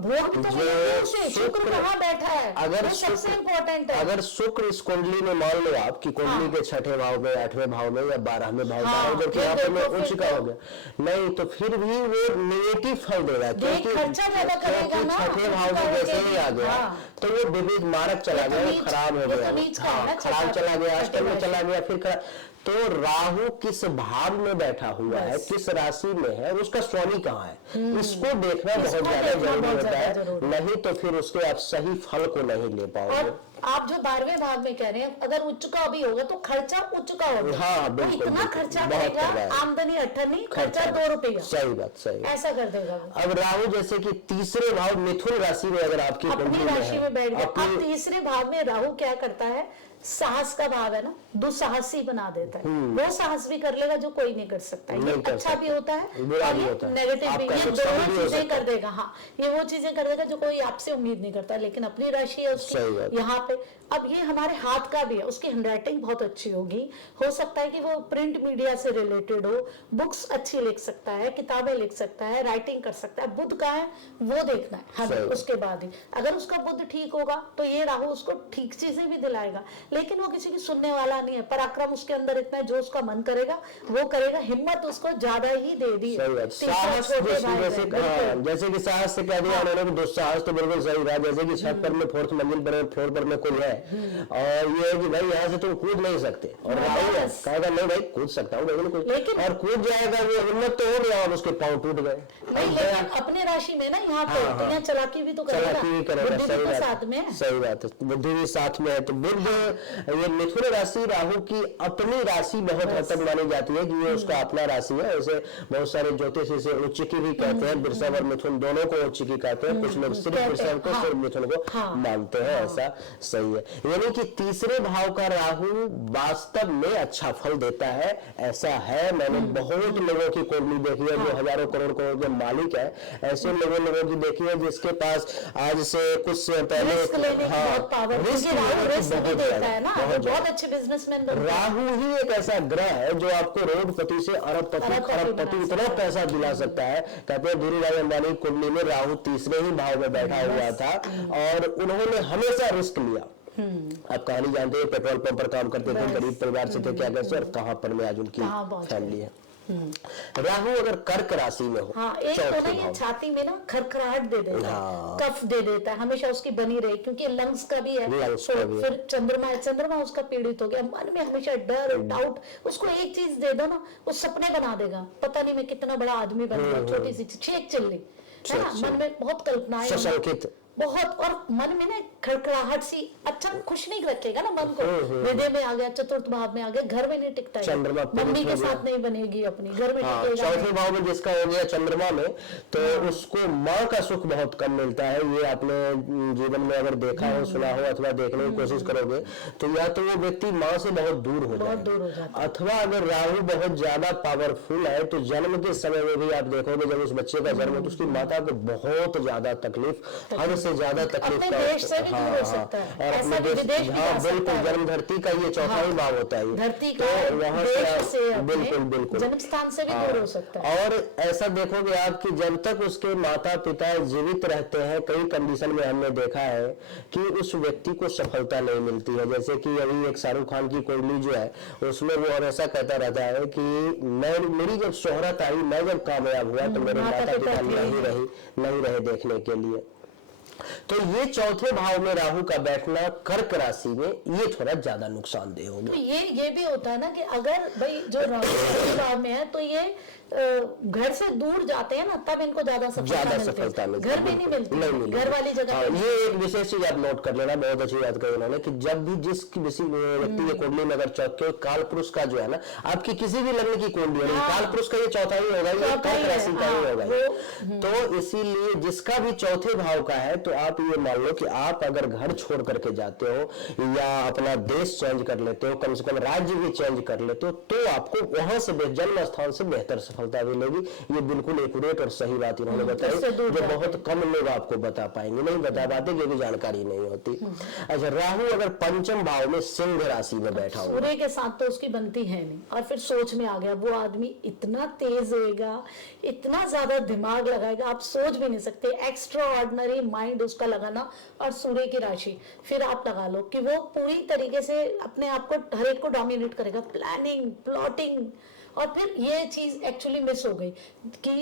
शुक्र कहाँ बैठा है, अगर सबसे इम्पोर्टेंट है। अगर शुक्र इस कुंडली में मान लो आपकी कुंडली के 6ठे भाव में, 8वें भाव में या 12वें भाव में, जबकि यहाँ पर में उच्च का हो गया, नहीं तो फिर भी वो नेगेटिव फल देगा, क्योंकि खर्चा ज्यादा करेगा ना, छठे भाव में जैसे ही आ गया हाँ। तो वो विविध मारक चला गया, वो खराब हो गया, खराब चला गया, अष्टम में चला गया, फिर तो राहु किस भाव में बैठा हुआ है, किस राशि में है, उसका स्वामी कहाँ है, इसको देखना बहुत ज्यादा जरूरी होता है, नहीं तो फिर उसके आप सही फल को नहीं ले पाओगे। आप जो 12वें भाव में कह रहे हैं, अगर उच्च का भी होगा तो खर्चा उच्च का होगा। हाँ, तो इतना खर्चा करेगा, आमदनी 18, खर्चा 2 रुपया। सही बात, सही ऐसा कर देगा। अब राहु जैसे कि तीसरे भाव मिथुन राशि में अगर आपकी अपनी राशि में बैठ गया, अब तीसरे भाव में राहु क्या करता है, साहस का भाव है ना, दुस्साहसी बना देता है। वो साहस भी कर लेगा जो कोई नहीं कर सकता। ये अच्छा भी होता है और ये नेगेटिव भी, ये दोनों चीजें कर देगा। हाँ, ये वो चीजें कर देगा जो कोई आपसे उम्मीद नहीं करता, लेकिन अपनी राशि है उसकी यहाँ पे। अब ये हमारे हाथ का भी है, उसकी हैंडराइटिंग बहुत अच्छी होगी, हो सकता है कि वो प्रिंट मीडिया से रिलेटेड हो, बुक्स अच्छी लिख सकता है, किताबें लिख सकता है, राइटिंग कर सकता है। बुद्ध का है वो देखना है हमें, उसके बाद ही अगर उसका बुद्ध ठीक होगा तो ये राहु उसको ठीक चीजें भी दिलाएगा, लेकिन वो किसी की सुनने वाला नहीं है। पराक्रम उसके अंदर इतना है, जो उसका मन करेगा वो करेगा, हिम्मत उसको ज्यादा ही दे दी। जैसे कि साहस से कह दिया उन्होंने, दुस्साहस तो बिल्कुल सही रहा। जैसे कि छत पर में, फोर्थ मंजिल पर, फ्लोर पर में कोई है और ये है कि भाई यहाँ से तुम कूद नहीं सकते, और राहु कहेगा नहीं भाई कूद सकता हूँ, लेकिन और कूद जाएगा, वो हिम्मत तो हो गया और उसके पाँव टूट गए। अपने राशि में ना यहाँ पे तो यहाँ चलाकी भी तो करेगा, सही बात है, बुद्धि भी साथ में है। तो बुद्ध, ये मिथुन राशि राहु की अपनी राशि बहुत हद तक मानी जाती है कि ये उसका अपना राशि है। ऐसे बहुत सारे ज्योतिष इसे उच्चकी भी कहते हैं, वृषभ और मिथुन दोनों को उच्चकी कहते हैं, कुछ लोग सिर्फ वृषभ को, सिर्फ मिथुन को मानते हैं, ऐसा सही है। यानी कि तीसरे भाव का राहु वास्तव में अच्छा फल देता है, ऐसा है। मैंने बहुत लोगों की कुंडली देखी है जो हजारों करोड़ के मालिक है, ऐसे लोगों की देखी है जिसके पास आज से कुछ पहले बहुत अच्छे बिजनेसमैन। राहु ही एक ऐसा ग्रह है जो आपको करोड़पति से अरबपति, खरबपति इतना पैसा दिला सकता है। कहते हैं धीरूभाई अंबानी की कुंडली में राहु तीसरे ही भाव में बैठा हुआ था और उन्होंने हमेशा रिस्क लिया। आप कहानी जानते हैं, पेट्रोल पंप पर काम करते थे, गरीब परिवार से थे, क्या कैसे और कहां पर में आज उनकी फैमिली है। राहु अगर कर्क राशि में हो, हाँ, एक तो ना ये छाती में ना खरखराहट दे देता है, कफ दे देता है, हमेशा उसकी बनी रही, क्योंकि लंग्स का भी है। तो फिर चंद्रमा उसका पीड़ित हो गया, मन में हमेशा डर, डाउट। उसको एक चीज दे दो ना, वो सपने बना देगा, पता नहीं मैं कितना बड़ा आदमी बन गया, छोटी सी छेक चिल्ली है ना, मन में बहुत कल्पनाएं, बहुत, और मन में ना खड़खड़ाहट सी, अच्छा खुश नहीं रखेगा ना मन को। हृदय में आ गया, चतुर्थ भाव में आ गया, घर में नहीं टिकता है, मम्मी के साथ नहीं बनेगी अपनी, घर में टिकेगा। चौथे भाव में जिसका हो गया चंद्रमा में, तो उसको माँ का सुख बहुत कम मिलता है। ये आपने जीवन में अगर देखा हो, सुना हो अथवा देखने की कोशिश करोगे तो या तो वो व्यक्ति माँ से बहुत दूर हो जाए, अथवा अगर राहु बहुत ज्यादा पावरफुल है तो जन्म के समय में भी आप देखोगे जब उस बच्चे का जन्म हो तो उसकी माता को बहुत ज्यादा तकलीफ, हद से ज्यादा तकलीफ अपने देश से भी दूर हो सकता है, और अपने देश, बिल्कुल जन्म धरती का ये चौथा ही भाव होता है, धरती का, वहाँ से बिल्कुल जन्म स्थान से भी दूर हो सकता है। और ऐसा देखोगे आप कि जब तक उसके माता पिता जीवित रहते हैं, कई कंडीशन में हमने देखा है कि उस व्यक्ति को सफलता नहीं मिलती है। जैसे कि अभी एक शाहरुख खान की कुंडली जो है उसमें वो हमेशा कहता रहता है कि मेरी जब शोहरत आई, मैं जब कामयाब हुआ तो मेरे माता पिता नहीं रहे देखने के लिए। तो ये चौथे भाव में राहु का बैठना कर्क राशि में ये थोड़ा ज्यादा नुकसानदेह होगा। तो ये भी होता है ना कि अगर भाई जो राहु भाव में है तो ये घर से दूर जाते हैं ना, तब इनको ज्यादा सफलता मिलती है, घर में नहीं मिलती, घर वाली जगह। ये एक विशेष चीज आप नोट कर लेना, बहुत अच्छी बात कही उन्होंने कि जब भी जिस किसी व्यक्ति की कुंडली में अगर चौथे काल पुरुष का जो है ना, आपकी किसी भी लग्न की कुंडली है, काल पुरुष का ये चौथा ही होगा, ये कर्क राशि का ही होगा। तो इसीलिए जिसका भी चौथे भाव का है तो आप ये मान लो कि आप अगर घर छोड़ करके जाते हो या अपना देश चेंज कर लेते हो, कम से कम राज्य भी चेंज कर लेते हो, तो आपको वहां से जन्म स्थान से बेहतर सफलता मिलेगी। ये बिल्कुल एक्यूरेट और सही बात इन्होंने बताई, जो बहुत कम लोग आपको बता पाएंगे, नहीं बता पाते क्योंकि जानकारी नहीं होती। अच्छा, राहु अगर पंचम भाव में सिंह राशि में बैठा हो, सूर्य के साथ तो उसकी बनती है नहीं, और फिर सोच में आ गया, वो आदमी इतना तेज होएगा, इतना ज्यादा दिमाग लगाएगा, आप सोच भी नहीं सकते, एक्स्ट्रा ऑर्डिनरी माइंड उसका लगाना। और सूर्य की राशि फिर आप लगा लो कि वो पूरी तरीके से अपने आप को हर एक को डोमिनेट करेगा, प्लानिंग, प्लॉटिंग, और फिर ये चीज एक्चुअली मिस हो गई कि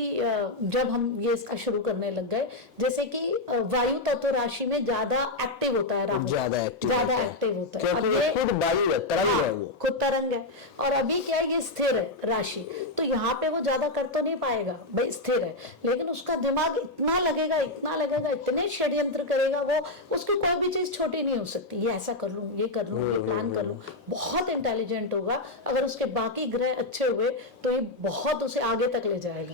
जब हम ये इसका शुरू करने लग गए, जैसे कि वायु तत्व राशि में ज्यादा एक्टिव होता है राहु, ज्यादा एक्टिव होता है क्योंकि ये खुद वायु है, तरंग है वो, खुद तरंग है। और अभी क्या है, ये स्थिर है राशि, तो यहाँ पे वो ज्यादा कर तो नहीं पाएगा भाई, स्थिर है, लेकिन उसका दिमाग इतना लगेगा, इतने षड्यंत्र करेगा वो, उसकी कोई भी चीज छोटी नहीं हो सकती। ये ऐसा कर लूं, ये कर लूं, ये प्लान कर लूं, बहुत इंटेलिजेंट होगा। अगर उसके बाकी ग्रह अच्छे हुए तो ये बहुत उसे आगे तक ले जाएगा।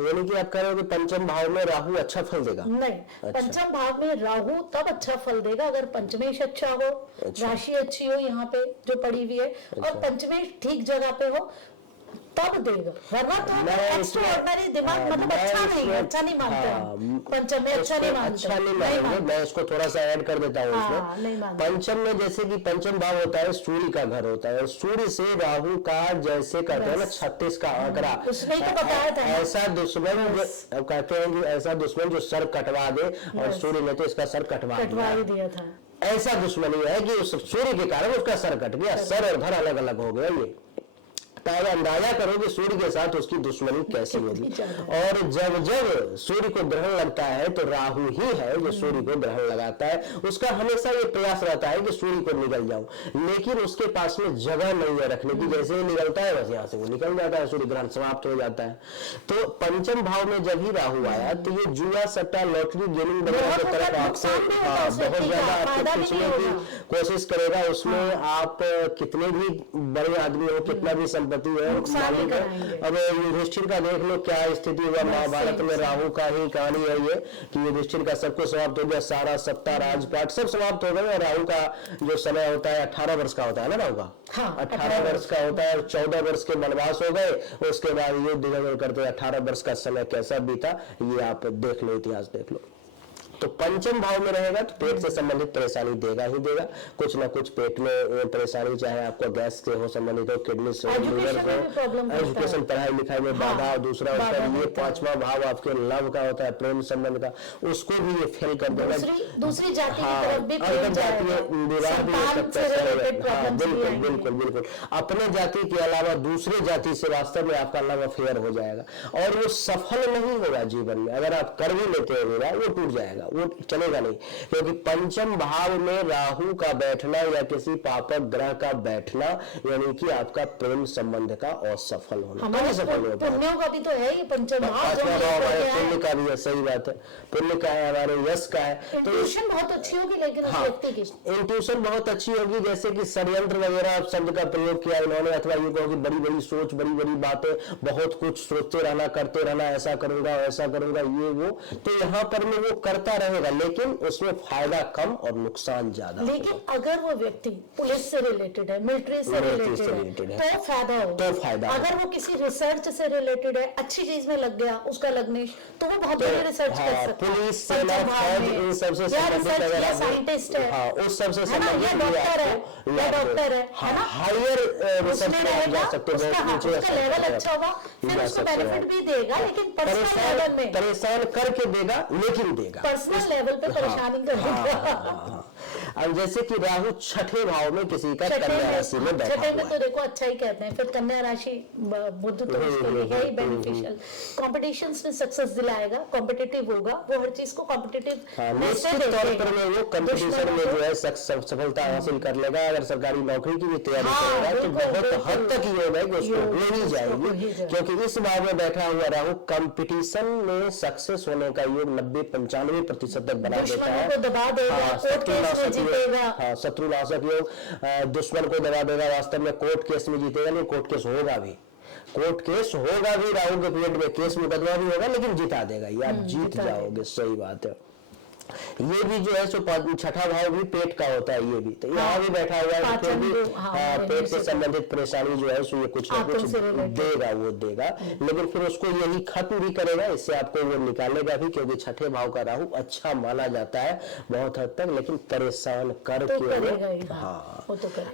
यानी कि आप कह रहे हो कि पंचम भाव में राहु अच्छा फल देगा? नहीं, अच्छा। पंचम भाव में राहु तब अच्छा फल देगा अगर पंचमेश अच्छा हो, राशि अच्छी हो यहाँ पे जो पड़ी हुई है, और पंचमेश ठीक जगह पे हो, तब देगा। वरना तो एक्स्ट्राऑर्डिनरी दिमाग मतलब अच्छा नहीं मानते हैं। पंचम में अच्छा नहीं मानते। मैं इसको थोड़ा सा ऐड कर देता हूँ इसमें। पंचम में जैसे कि पंचम भाव होता है, सूर्य का घर होता है, और सूर्य से राहु का जैसे कहते हैं ना 36 का आंकड़ा, उसने तो बताया था ऐसा दुश्मन कहते हैं कि ऐसा दुश्मन जो सर कटवा दे, और सूर्य ने तो इसका सर कटवा ही दिया था। ऐसा दुश्मनी है कि उस सूर्य के कारण उसका सर कट गया, सर और धड़ अलग अलग हो गया। ये तो अंदाजा करो कि सूर्य के साथ उसकी दुश्मनी कैसी होगी। और जब जब सूर्य को ग्रहण लगता है तो राहु ही है जो सूर्य को ग्रहण लगाता है। उसका हमेशा ये प्रयास रहता है कि सूर्य को निकल जाऊं, लेकिन उसके पास में जगह नहीं है रखने की। जैसे ही निकलता है बस यहाँ से वो निकल जाता है, सूर्य ग्रहण समाप्त हो जाता है। तो पंचम भाव में जब ही राहु आया तो ये जुआ, सट्टा, लॉटरी, गेमिंग वगैरह की तरफ आपसे बहुत ज्यादा आपको खींचने की कोशिश करेगा। उसमें आप कितने भी बड़े आदमी हो, कितना भी संपत्ति है, अब युधिष्ठिर का देख लो क्या स्थिति हुआ। महाभारत में राहु का ही कहानी है ये कि युधिष्ठिर का सब कुछ समाप्त हो गया, सारा सत्ता, राजपाट सब समाप्त हो गए। और राहु का जो समय होता है 18 वर्ष का होता है ना, राहु का 18 वर्ष का होता है। 14 वर्ष के वनवास हो गए, उसके बाद युद्ध करते 18 वर्ष का समय कैसा बीता ये आप देख लो, इतिहास देख लो। तो पंचम भाव में रहेगा तो पेट से संबंधित परेशानी देगा ही देगा, कुछ ना कुछ पेट में परेशानी, चाहे आपको गैस से हो संबंधित हो, किडनी से हो, लीवर से, एजुकेशन पढ़ाई लिखाई में बाधा। दूसरा होता है ये 5वां भाव आपके लव का होता है, प्रेम संबंध का, उसको भी ये फेल कर देगा। दूसरी जाति की तरफ भी विवाह भी हो सकता है। बिल्कुल बिल्कुल बिल्कुल। अपने जाति के अलावा दूसरे जाति से वास्तव में आपका लव अफेयर हो जाएगा, और वो सफल नहीं होगा जीवन में। अगर आप कर भी लेते हो विवाह, वो टूट जाएगा, वो चलेगा नहीं। क्योंकि पंचम भाव में राहु का बैठना या किसी पापक ग्रह का बैठना यानी कि आपका प्रेम संबंध का असफल होना। पुण्यों का भी तो है ये पंचम भाव, पुण्य का भी है, सही बात है, पुण्य का है, हमारे यश का है। तो इंट्यूशन बहुत अच्छी होगी, लेकिन व्यक्ति की इंट्यूशन बहुत अच्छी होगी। जैसे कि षड्यंत्र वगैरह शब्द का प्रयोग किया इन्होंने, अथवा ये कहो कि बड़ी बड़ी सोच, बड़ी बड़ी बातें, बहुत कुछ सोचते रहना, करते रहना, ऐसा करूंगा वैसा करूंगा ये वो, तो यहाँ पर में वो करता रहेगा, लेकिन उसमें फायदा कम और नुकसान ज्यादा। लेकिन अगर वो व्यक्ति पुलिस से रिलेटेड है, मिलिट्री से रिलेटेड है तो फायदा हो, तो फायदा। अगर वो किसी रिसर्च से रिलेटेड है, अच्छी चीज में लग गया उसका लगने, तो वो बहुत बड़ी रिसर्च कर सकता है। पुलिस से सबसे साइंटिस्ट है, उस सबसे डॉक्टर है ना, हायर रिसर्च में जा सकते हैं, उसका लेवल अच्छा होगा, फिर उसको बेनिफिट भी देगा, लेकिन पर्सनल लेवल में परेशान करके देगा, लेकिन देगा, पर्सनल लेवल पे परेशानी करेगा। अब जैसे कि राहु छठे भाव में किसी का कन्या राशि में बैठा छठे में तो देखो अच्छा ही कहते हैं, फिर कन्या राशि बुध तो उसके लिए है ही बेनिफिशियल। कॉम्पिटिशंस में सक्सेस दिलाएगा, कॉम्पिटिटिव होगा, वो हर चीज को कॉम्पिटिटिव निश्चित तौर पर वो कंपटीशन में जो है सफलता हासिल कर लेगा। अगर सरकारी नौकरी की भी तैयारी करेगा तो बहुत हद तक ये होगा कि उसको हो ही जाएगी, क्योंकि इस भाव में बैठा हुआ राहु कंपटीशन में सक्सेस होने का योग 90-95% तक बना देता है। शत्रु नाशक योग, दुश्मन को दबा देगा, वास्तव में कोर्ट केस में जीतेगा नहीं, कोर्ट केस होगा भी, कोर्ट केस होगा भी, राहु के पीरियड में केस मुकदमा भी होगा, लेकिन जिता देगा, ये आप जीत जाओगे, सही बात है। ये भी जो है सो छठा भाव भी पेट का होता है, ये भी तो यहाँ भी बैठा हुआ है, फिर भी पेट से संबंधित परेशानी जो है सो ये कुछ ना कुछ देगा, वो देगा, लेकिन फिर उसको यही खत्म भी करेगा, इससे आपको वो निकालेगा भी, क्योंकि छठे भाव का राहु अच्छा माना जाता है बहुत हद तक, लेकिन परेशान करके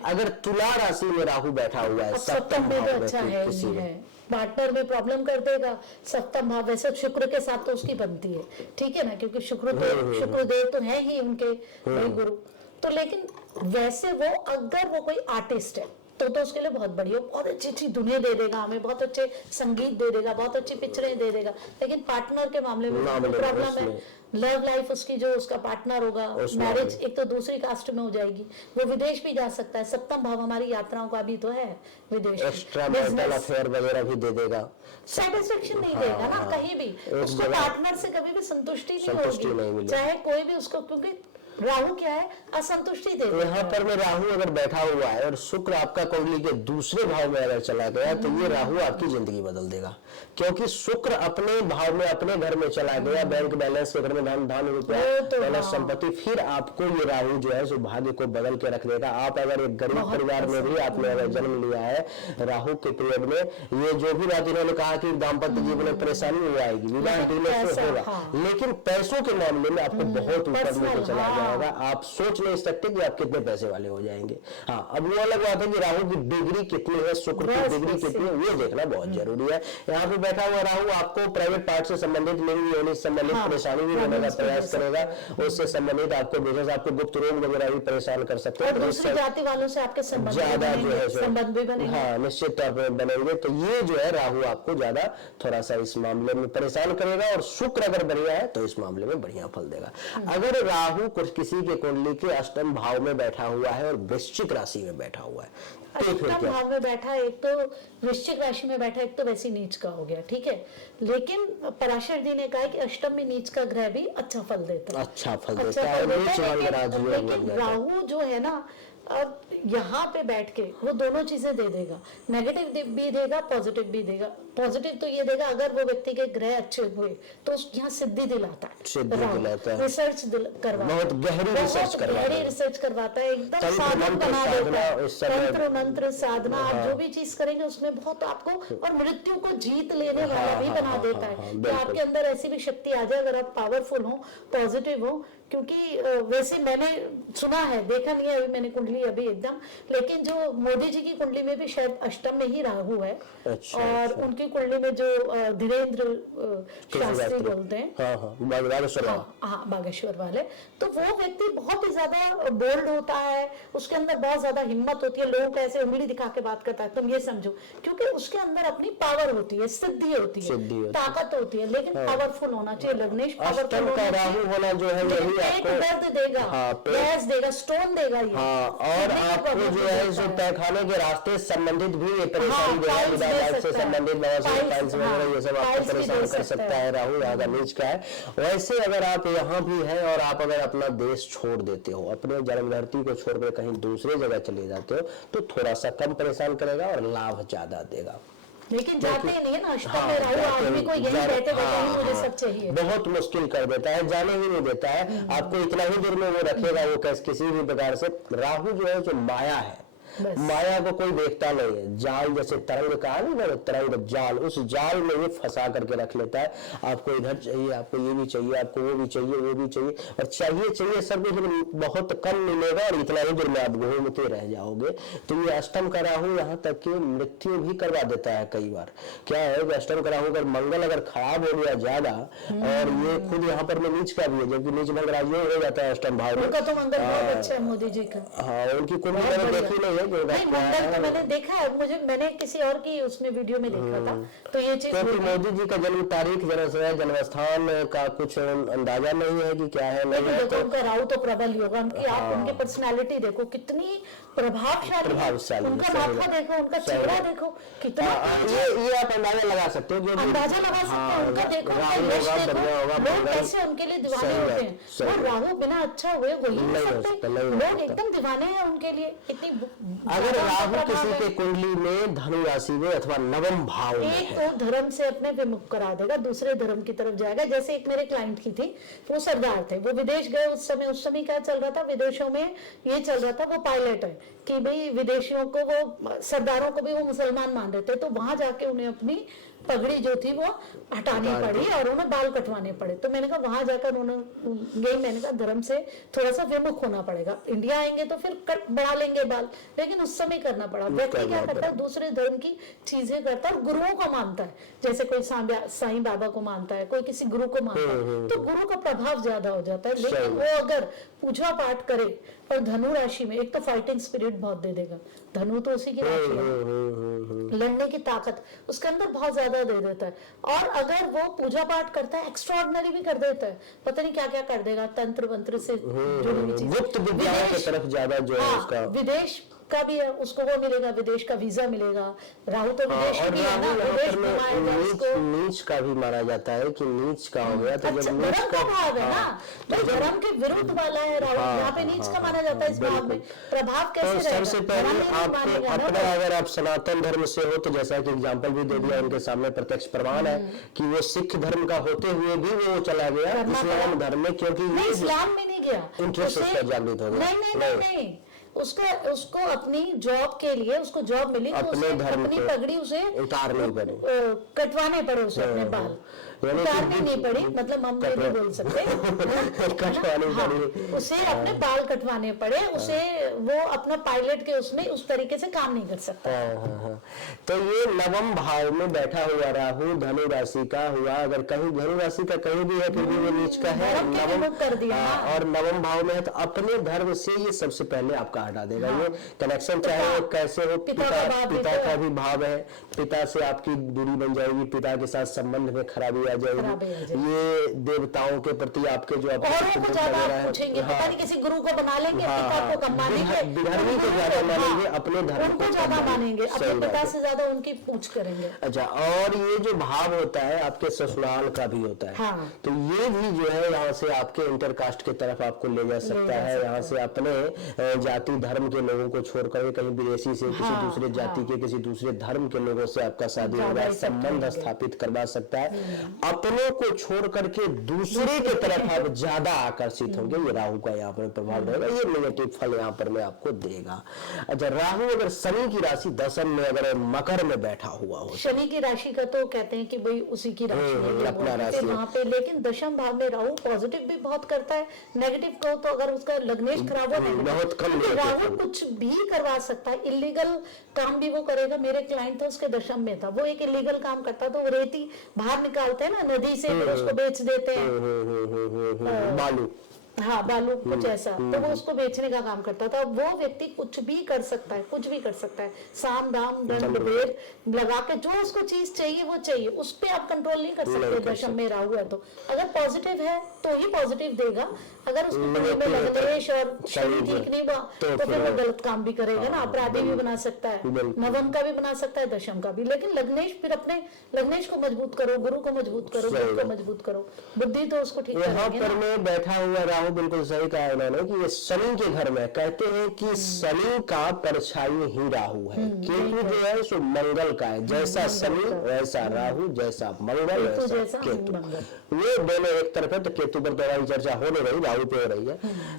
अगर तुला राशि में राहु बैठा हुआ है सप्तम भाव में किसी में, पार्टनर में प्रॉब्लम कर देगा। सप्तम भाव वैसे शुक्र के साथ तो उसकी बनती है, ठीक है ना, क्योंकि शुक्रदेव तो है ही उनके गुरु। तो लेकिन वैसे वो अगर वो कोई आर्टिस्ट है, तो उसके लिए बहुत बढ़िया, बहुत अच्छी अच्छी दुनिया दे देगा हमें, बहुत अच्छे संगीत दे देगा, बहुत अच्छी पिक्चरें दे देगा। लेकिन पार्टनर के मामले में प्रॉब्लम है। लव लाइफ उसकी जो उसका पार्टनर होगा, मैरिज एक तो दूसरी कास्ट में हो जाएगी, वो विदेश भी जा सकता है। सप्तम भाव हमारी यात्राओं का भी तो है विदेश, एक्स्ट्रा मैरिटल अफेयर वगैरह भी दे देगा, सेटिस्फेक्शन नहीं देगा ना कहीं भी, उसको पार्टनर से कभी भी संतुष्टि नहीं होगी, चाहे कोई भी उसको, क्योंकि राहु क्या है, असंतुष्टि दे। यहाँ पर में राहु अगर बैठा हुआ है और शुक्र आपका कुंडली के दूसरे भाव में अगर चला गया तो ये राहु आपकी जिंदगी बदल देगा, क्योंकि शुक्र अपने भाव में अपने घर में चला गया, बैंक बैलेंस के घर में धन रुपया बैलेंस संपत्ति, फिर आपको ये राहु जो है सो भाग्य को बदल के रख देगा। आप अगर एक गरीब परिवार में भी आपने अगर जन्म लिया है राहु के पीरियड में, ये जो भी बात इन्होंने कहा कि दाम्पत्य जीवन में परेशानी हो आएगी, विवाह होगा, लेकिन पैसों के मामले में आपको बहुत ऊपर नीचे चला जाएगा, आप सोच नहीं सकते कि आप कितने पैसे वाले हो जाएंगे। हाँ, अब वो अलग बात है कि राहु की डिग्री कितनी है, शुक्र की डिग्री कितनी है, ये देखना बहुत जरूरी है। यहाँ पे बैठा हुआ राहु आपको प्राइवेट पार्ट से संबंधित, लिंग योनि से संबंधित परेशानी भी देने का प्रयास करेगा, उससे संबंधित आपको बिजनेस, आपको गुप्त रोग वगैरह भी परेशान कर सकते हैं, दूसरी जाति वालों से आपके ज्यादा जो है संबंध भी बनेंगे। हाँ, निश्चित तौर पर बनेंगे। तो ये जो है राहु आपको ज्यादा थोड़ा सा इस मामले में परेशान करेगा, और शुक्र अगर बढ़िया है तो इस मामले में बढ़िया फल देगा। अगर राहु कुछ किसी के कुंडली के अष्टम भाव में बैठा हुआ है और वृश्चिक राशि में बैठा हुआ है, तो फिर अष्टम भाव में बैठा, एक तो वृश्चिक राशि में बैठा, एक तो वैसी नीच का हो गया, ठीक है। लेकिन पराशर जी ने कहा कि अष्टम में नीच का ग्रह भी अच्छा फल देता है, अच्छा फल देता है। लेकिन राहु जो है ना, अब यहाँ पे बैठ के वो दोनों चीजें दे देगा, नेगेटिव भी देगा, पॉजिटिव भी देगा। पॉजिटिव तो ये देगा अगर वो व्यक्ति के ग्रह अच्छे हुए तो यहाँ सिद्धि दिलाता है, रिसर्च करवाता है, बहुत गहरी रिसर्च करवाता है, एकदम साधन बना देता है, तंत्र मंत्र साधना, आप जो भी चीज करेंगे उसमें बहुत आपको, और मृत्यु को जीत लेने वाला भी बना देता है कि आपके अंदर ऐसी भी शक्ति आ जाए अगर आप पावरफुल हो, पॉजिटिव हो। क्योंकि वैसे मैंने सुना है, देखा नहीं है अभी मैंने कुंडली अभी एकदम, लेकिन जो मोदी जी की कुंडली में भी शायद अष्टम में ही राहु है। और उनकी कुंडली में जो धीरेन्द्र शास्त्री बोलते हैं, बागेश्वर वाले, तो वो व्यक्ति बहुत ही ज्यादा बोल्ड होता है, उसके अंदर बहुत ज्यादा हिम्मत होती है, लोगों को ऐसे उंगली दिखा के बात करता है, तुम ये समझो, क्योंकि उसके अंदर अपनी पावर होती है, सिद्धि होती है, ताकत होती है, लेकिन पावरफुल होना चाहिए। लग्नेश पावरफुल होना जो है पेट दर्द देगा, गैस देगा, स्टोन देगा ये। हाँ, और आपको जो है सो तहखाने के रास्ते संबंधित भी ये परेशानी देगा, से संबंधित फाइल्स वगैरह ये सब आपको परेशान कर सकता है। राहु ज्यादा नीच का है। वैसे अगर आप यहाँ भी हैं और आप अगर अपना देश छोड़ देते हो, अपने जन्म धरती को छोड़कर कहीं दूसरे जगह चले जाते हो, तो थोड़ा सा कम परेशान करेगा और लाभ ज्यादा देगा। लेकिन जाते नहीं है ना, अष्टम में राहु आदमी को यही कहते हैं मुझे सब चाहिए, बहुत मुश्किल कर देता है, जाने ही नहीं देता है आपको, इतना ही दूर में वो रखेगा, वो किसी भी प्रकार से। राहु जो है जो माया है, माया को कोई देखता नहीं है, जाल जैसे तरंग कहा ना, तरंग जाल, उस जाल में ये फंसा करके रख लेता है। आपको इधर चाहिए, आपको ये भी चाहिए, आपको वो भी चाहिए, वो भी चाहिए, और चाहिए सब कुछ बहुत कम मिलेगा और इतना ही दूर में आप घूमते रह जाओगे। तो ये अष्टम का राहु यहाँ तक कि मृत्यु भी करवा देता है कई बार। क्या है कि अष्टम का राहु अगर मंगल अगर खराब हो गया ज्यादा, और ये खुद यहाँ पर में नीच का भी है, जबकि नीच भंग राजयोग हो जाता है अष्टम भाव में। उनका तो मंगल बहुत अच्छा है मोदी जी का। हाँ, उनकी कुंडली मैंने देखी नहीं है, नहीं मंगल तो मैंने देखा है, मैंने किसी और की उसमें वीडियो में देखा था, तो ये चीज। क्योंकि मोदी जी का जन्म तारीख, जन्म स्थान का कुछ अंदाजा नहीं है कि क्या है, नहीं है। तो उनका राहु तो प्रबल होगा, आप उनकी पर्सनालिटी देखो कितनी प्रभावशाली, उनका माथा देखो, उनका चेहरा देखो कितना, ये आप अंदाजा लगा सकते हो, अंदाजा लगा सकते हैं उनका। देखो लोग कैसे उनके लिए दीवाने होते हैं, वो राहु बिना अच्छा हुए वही नहीं सकते, लोग एकदम दीवाने हैं उनके लिए। इतनी अगर राहु किसी के कुंडली में धनु राशि में अथवा नवम भाव में एक तो धर्म से अपने विमुख करा देगा, दूसरे धर्म की तरफ जाएगा। जैसे एक मेरे क्लाइंट की थी, वो सरदार थे, वो विदेश गए, उस समय क्या चल रहा था विदेशों में, ये चल रहा था, वो पायलट है कि भाई विदेशियों को, वो सरदारों को भी वो मुसलमान मान रहे थे, तो वहां जाके उन्हें अपनी पगड़ी जो थी वो हटानी पड़ी और उन्हें बाल कटवाने पड़े। तो मैंने कहा वहां जाकर उन्होंने, मैंने कहा धर्म से थोड़ा सा विमुख होना पड़ेगा, इंडिया आएंगे तो फिर बढ़ा लेंगे बाल, लेकिन उस समय करना पड़ा। व्यक्ति क्या करता है, दूसरे धर्म की चीजें करता है, गुरुओं को मानता है, जैसे कोई साईं बाबा को मानता है, कोई किसी गुरु को मानता है, तो गुरु का प्रभाव ज्यादा हो जाता है। लेकिन वो अगर पूजा पाठ करे और धनु राशि में, एक तो फाइटिंग स्पिरिट बहुत दे देगा, धनु तो उसी की राशि है, लड़ने की ताकत उसके अंदर बहुत ज्यादा दे देता है। और अगर वो पूजा पाठ करता है, एक्स्ट्राऑर्डिनरी भी कर देता है, पता नहीं क्या क्या कर देगा, तंत्र वंत्र से जुड़ी हुई चीज, गुप्त विद्याओं की तरफ ज्यादा जो है उसका, विदेश का भी है, उसको वो मिलेगा, विदेश का वीजा मिलेगा। राहु तो विदेश और भी है ना, विदेश घुमाएगा उसको। नीच का भी माना जाता है कि नीच का हो गया, तो जब नीच धर्म का भाव है ना, तो धर्म के विरुद्ध वाला है राहु, यहाँ पे नीच का माना जाता है। इस भाव में प्रभाव कैसे रहेगा? सबसे पहले आपको अपना, अगर आप सनातन धर्म से हो तो जैसा कि एग्जांपल भी दे दिया, उनके सामने प्रत्यक्ष प्रमाण है कि वो सिख धर्म का होते हुए भी वो चला गया इस्लाम धर्म में, क्योंकि इस्लाम में नहीं गया, इंटरेस्ट उसका जागृत हो गया। नहीं, उसको अपनी जॉब के लिए उसको जॉब मिली, तो अपने धर्म अपनी पगड़ी उसे उतारनी पड़ी, कटवाने पड़े उसे अपने बाल, उतारनी नहीं पड़ी, मतलब हम ये नहीं बोल सकते कटवानी पड़ी, उसे अपने बाल कटवाने पड़े, उसे वो अपना पायलट के उसमें उस तरीके से काम नहीं कर सकता। तो ये नवम भाव में बैठा हुआ राहु धनु राशि का हुआ, अगर कहीं धनु राशि का कहीं भी है फिर भी वो नीच का है, नवम कर दिया और नवम भाव में है, तो अपने धर्म से ये सबसे पहले आपका हटा देगा। ये कनेक्शन चाहे वो कैसे हो, पिता का भी भाव है, पिता से आपकी दूरी बन जाएगी, पिता के साथ संबंध में खराबी आ जाएगी, ये देवताओं के प्रति आपके जो पूछेंगे, पता नहीं किसी गुरु को बना लेंगे, पिता को कम मानेंगे, विधर्मी को ज्यादा मानेंगे, अपने धर्म को ज्यादा मानेंगे, अपने पिता से ज्यादा उनकी पूछ करेंगे। अच्छा, और ये जो भाव होता है आपके ससुराल का भी होता है, तो ये भी जो है यहाँ से आपके इंटरकास्ट की तरफ आपको ले जा सकता है, यहाँ से अपने जाति धर्म के लोगों को छोड़कर कहीं विदेशी से किसी दूसरे जाति के किसी दूसरे धर्म के लोगों से आपका शादी होगा, संबंध स्थापित करवा सकता है, अपनों को छोड़ करके दूसरे की तरफ आप ज्यादा आकर्षित होंगे। ये राहु का यहाँ पर प्रभाव रहेगा, ये नेगेटिव फल यहाँ पर मैं आपको देगा। अच्छा, राहु अगर शनि की राशि दशम में अगर मकर में बैठा हुआ हो, शनि की राशि का तो कहते हैं कि भाई उसी की राशि है अपना राशि वहाँ पे, लेकिन दशम भाव में राहु पॉजिटिव भी बहुत करता है, नेगेटिव कहो तो अगर उसका लग्नेश खराब हो बहुत कम, राहु कुछ भी करवा सकता है, इलीगल काम भी वो करेगा। मेरे क्लाइंट था, उसके दशम में था, वो एक इलीगल काम करता, तो वो रेती बाहर निकालते हैं ना नदी से, फिर उसको बेच देते हैं, बालू, हाँ बालू कुछ ऐसा, तो वो उसको बेचने का काम करता था। वो व्यक्ति कुछ भी कर सकता है, कुछ भी कर सकता है, साम दाम दंड भेद लगा के जो उसको चीज चाहिए वो चाहिए, उस पे आप कंट्रोल नहीं कर सकते। दशम में राहु है तो अगर पॉजिटिव है तो ही पॉजिटिव देगा, अगर उसको में लग्नेश और शनि ठीक नहीं हुआ तो फिर वो गलत काम भी करेगा ना, अपराधी भी बना सकता है, नवम का भी बना सकता है, दशम का भी। लेकिन लग्नेश, फिर अपने लग्नेश को मजबूत करो, गुरु को मजबूत करो, गुरु को मजबूत करो, बुद्धि तो उसको ठीक यहाँ पर में बैठा हुआ राहु, बिल्कुल सही कहा उन्होंने कि ये शनि के घर में, कहते हैं कि शनि का परछाई ही राहु है, केतु जो है सो मंगल का है, जैसा शनि वैसा राहु, जैसा मंगल वैसा केतु, ये दोनों एक तरफ है। तो केतु पर तो हमारी चर्चा हो नहीं रही, राहु पे हो रही है।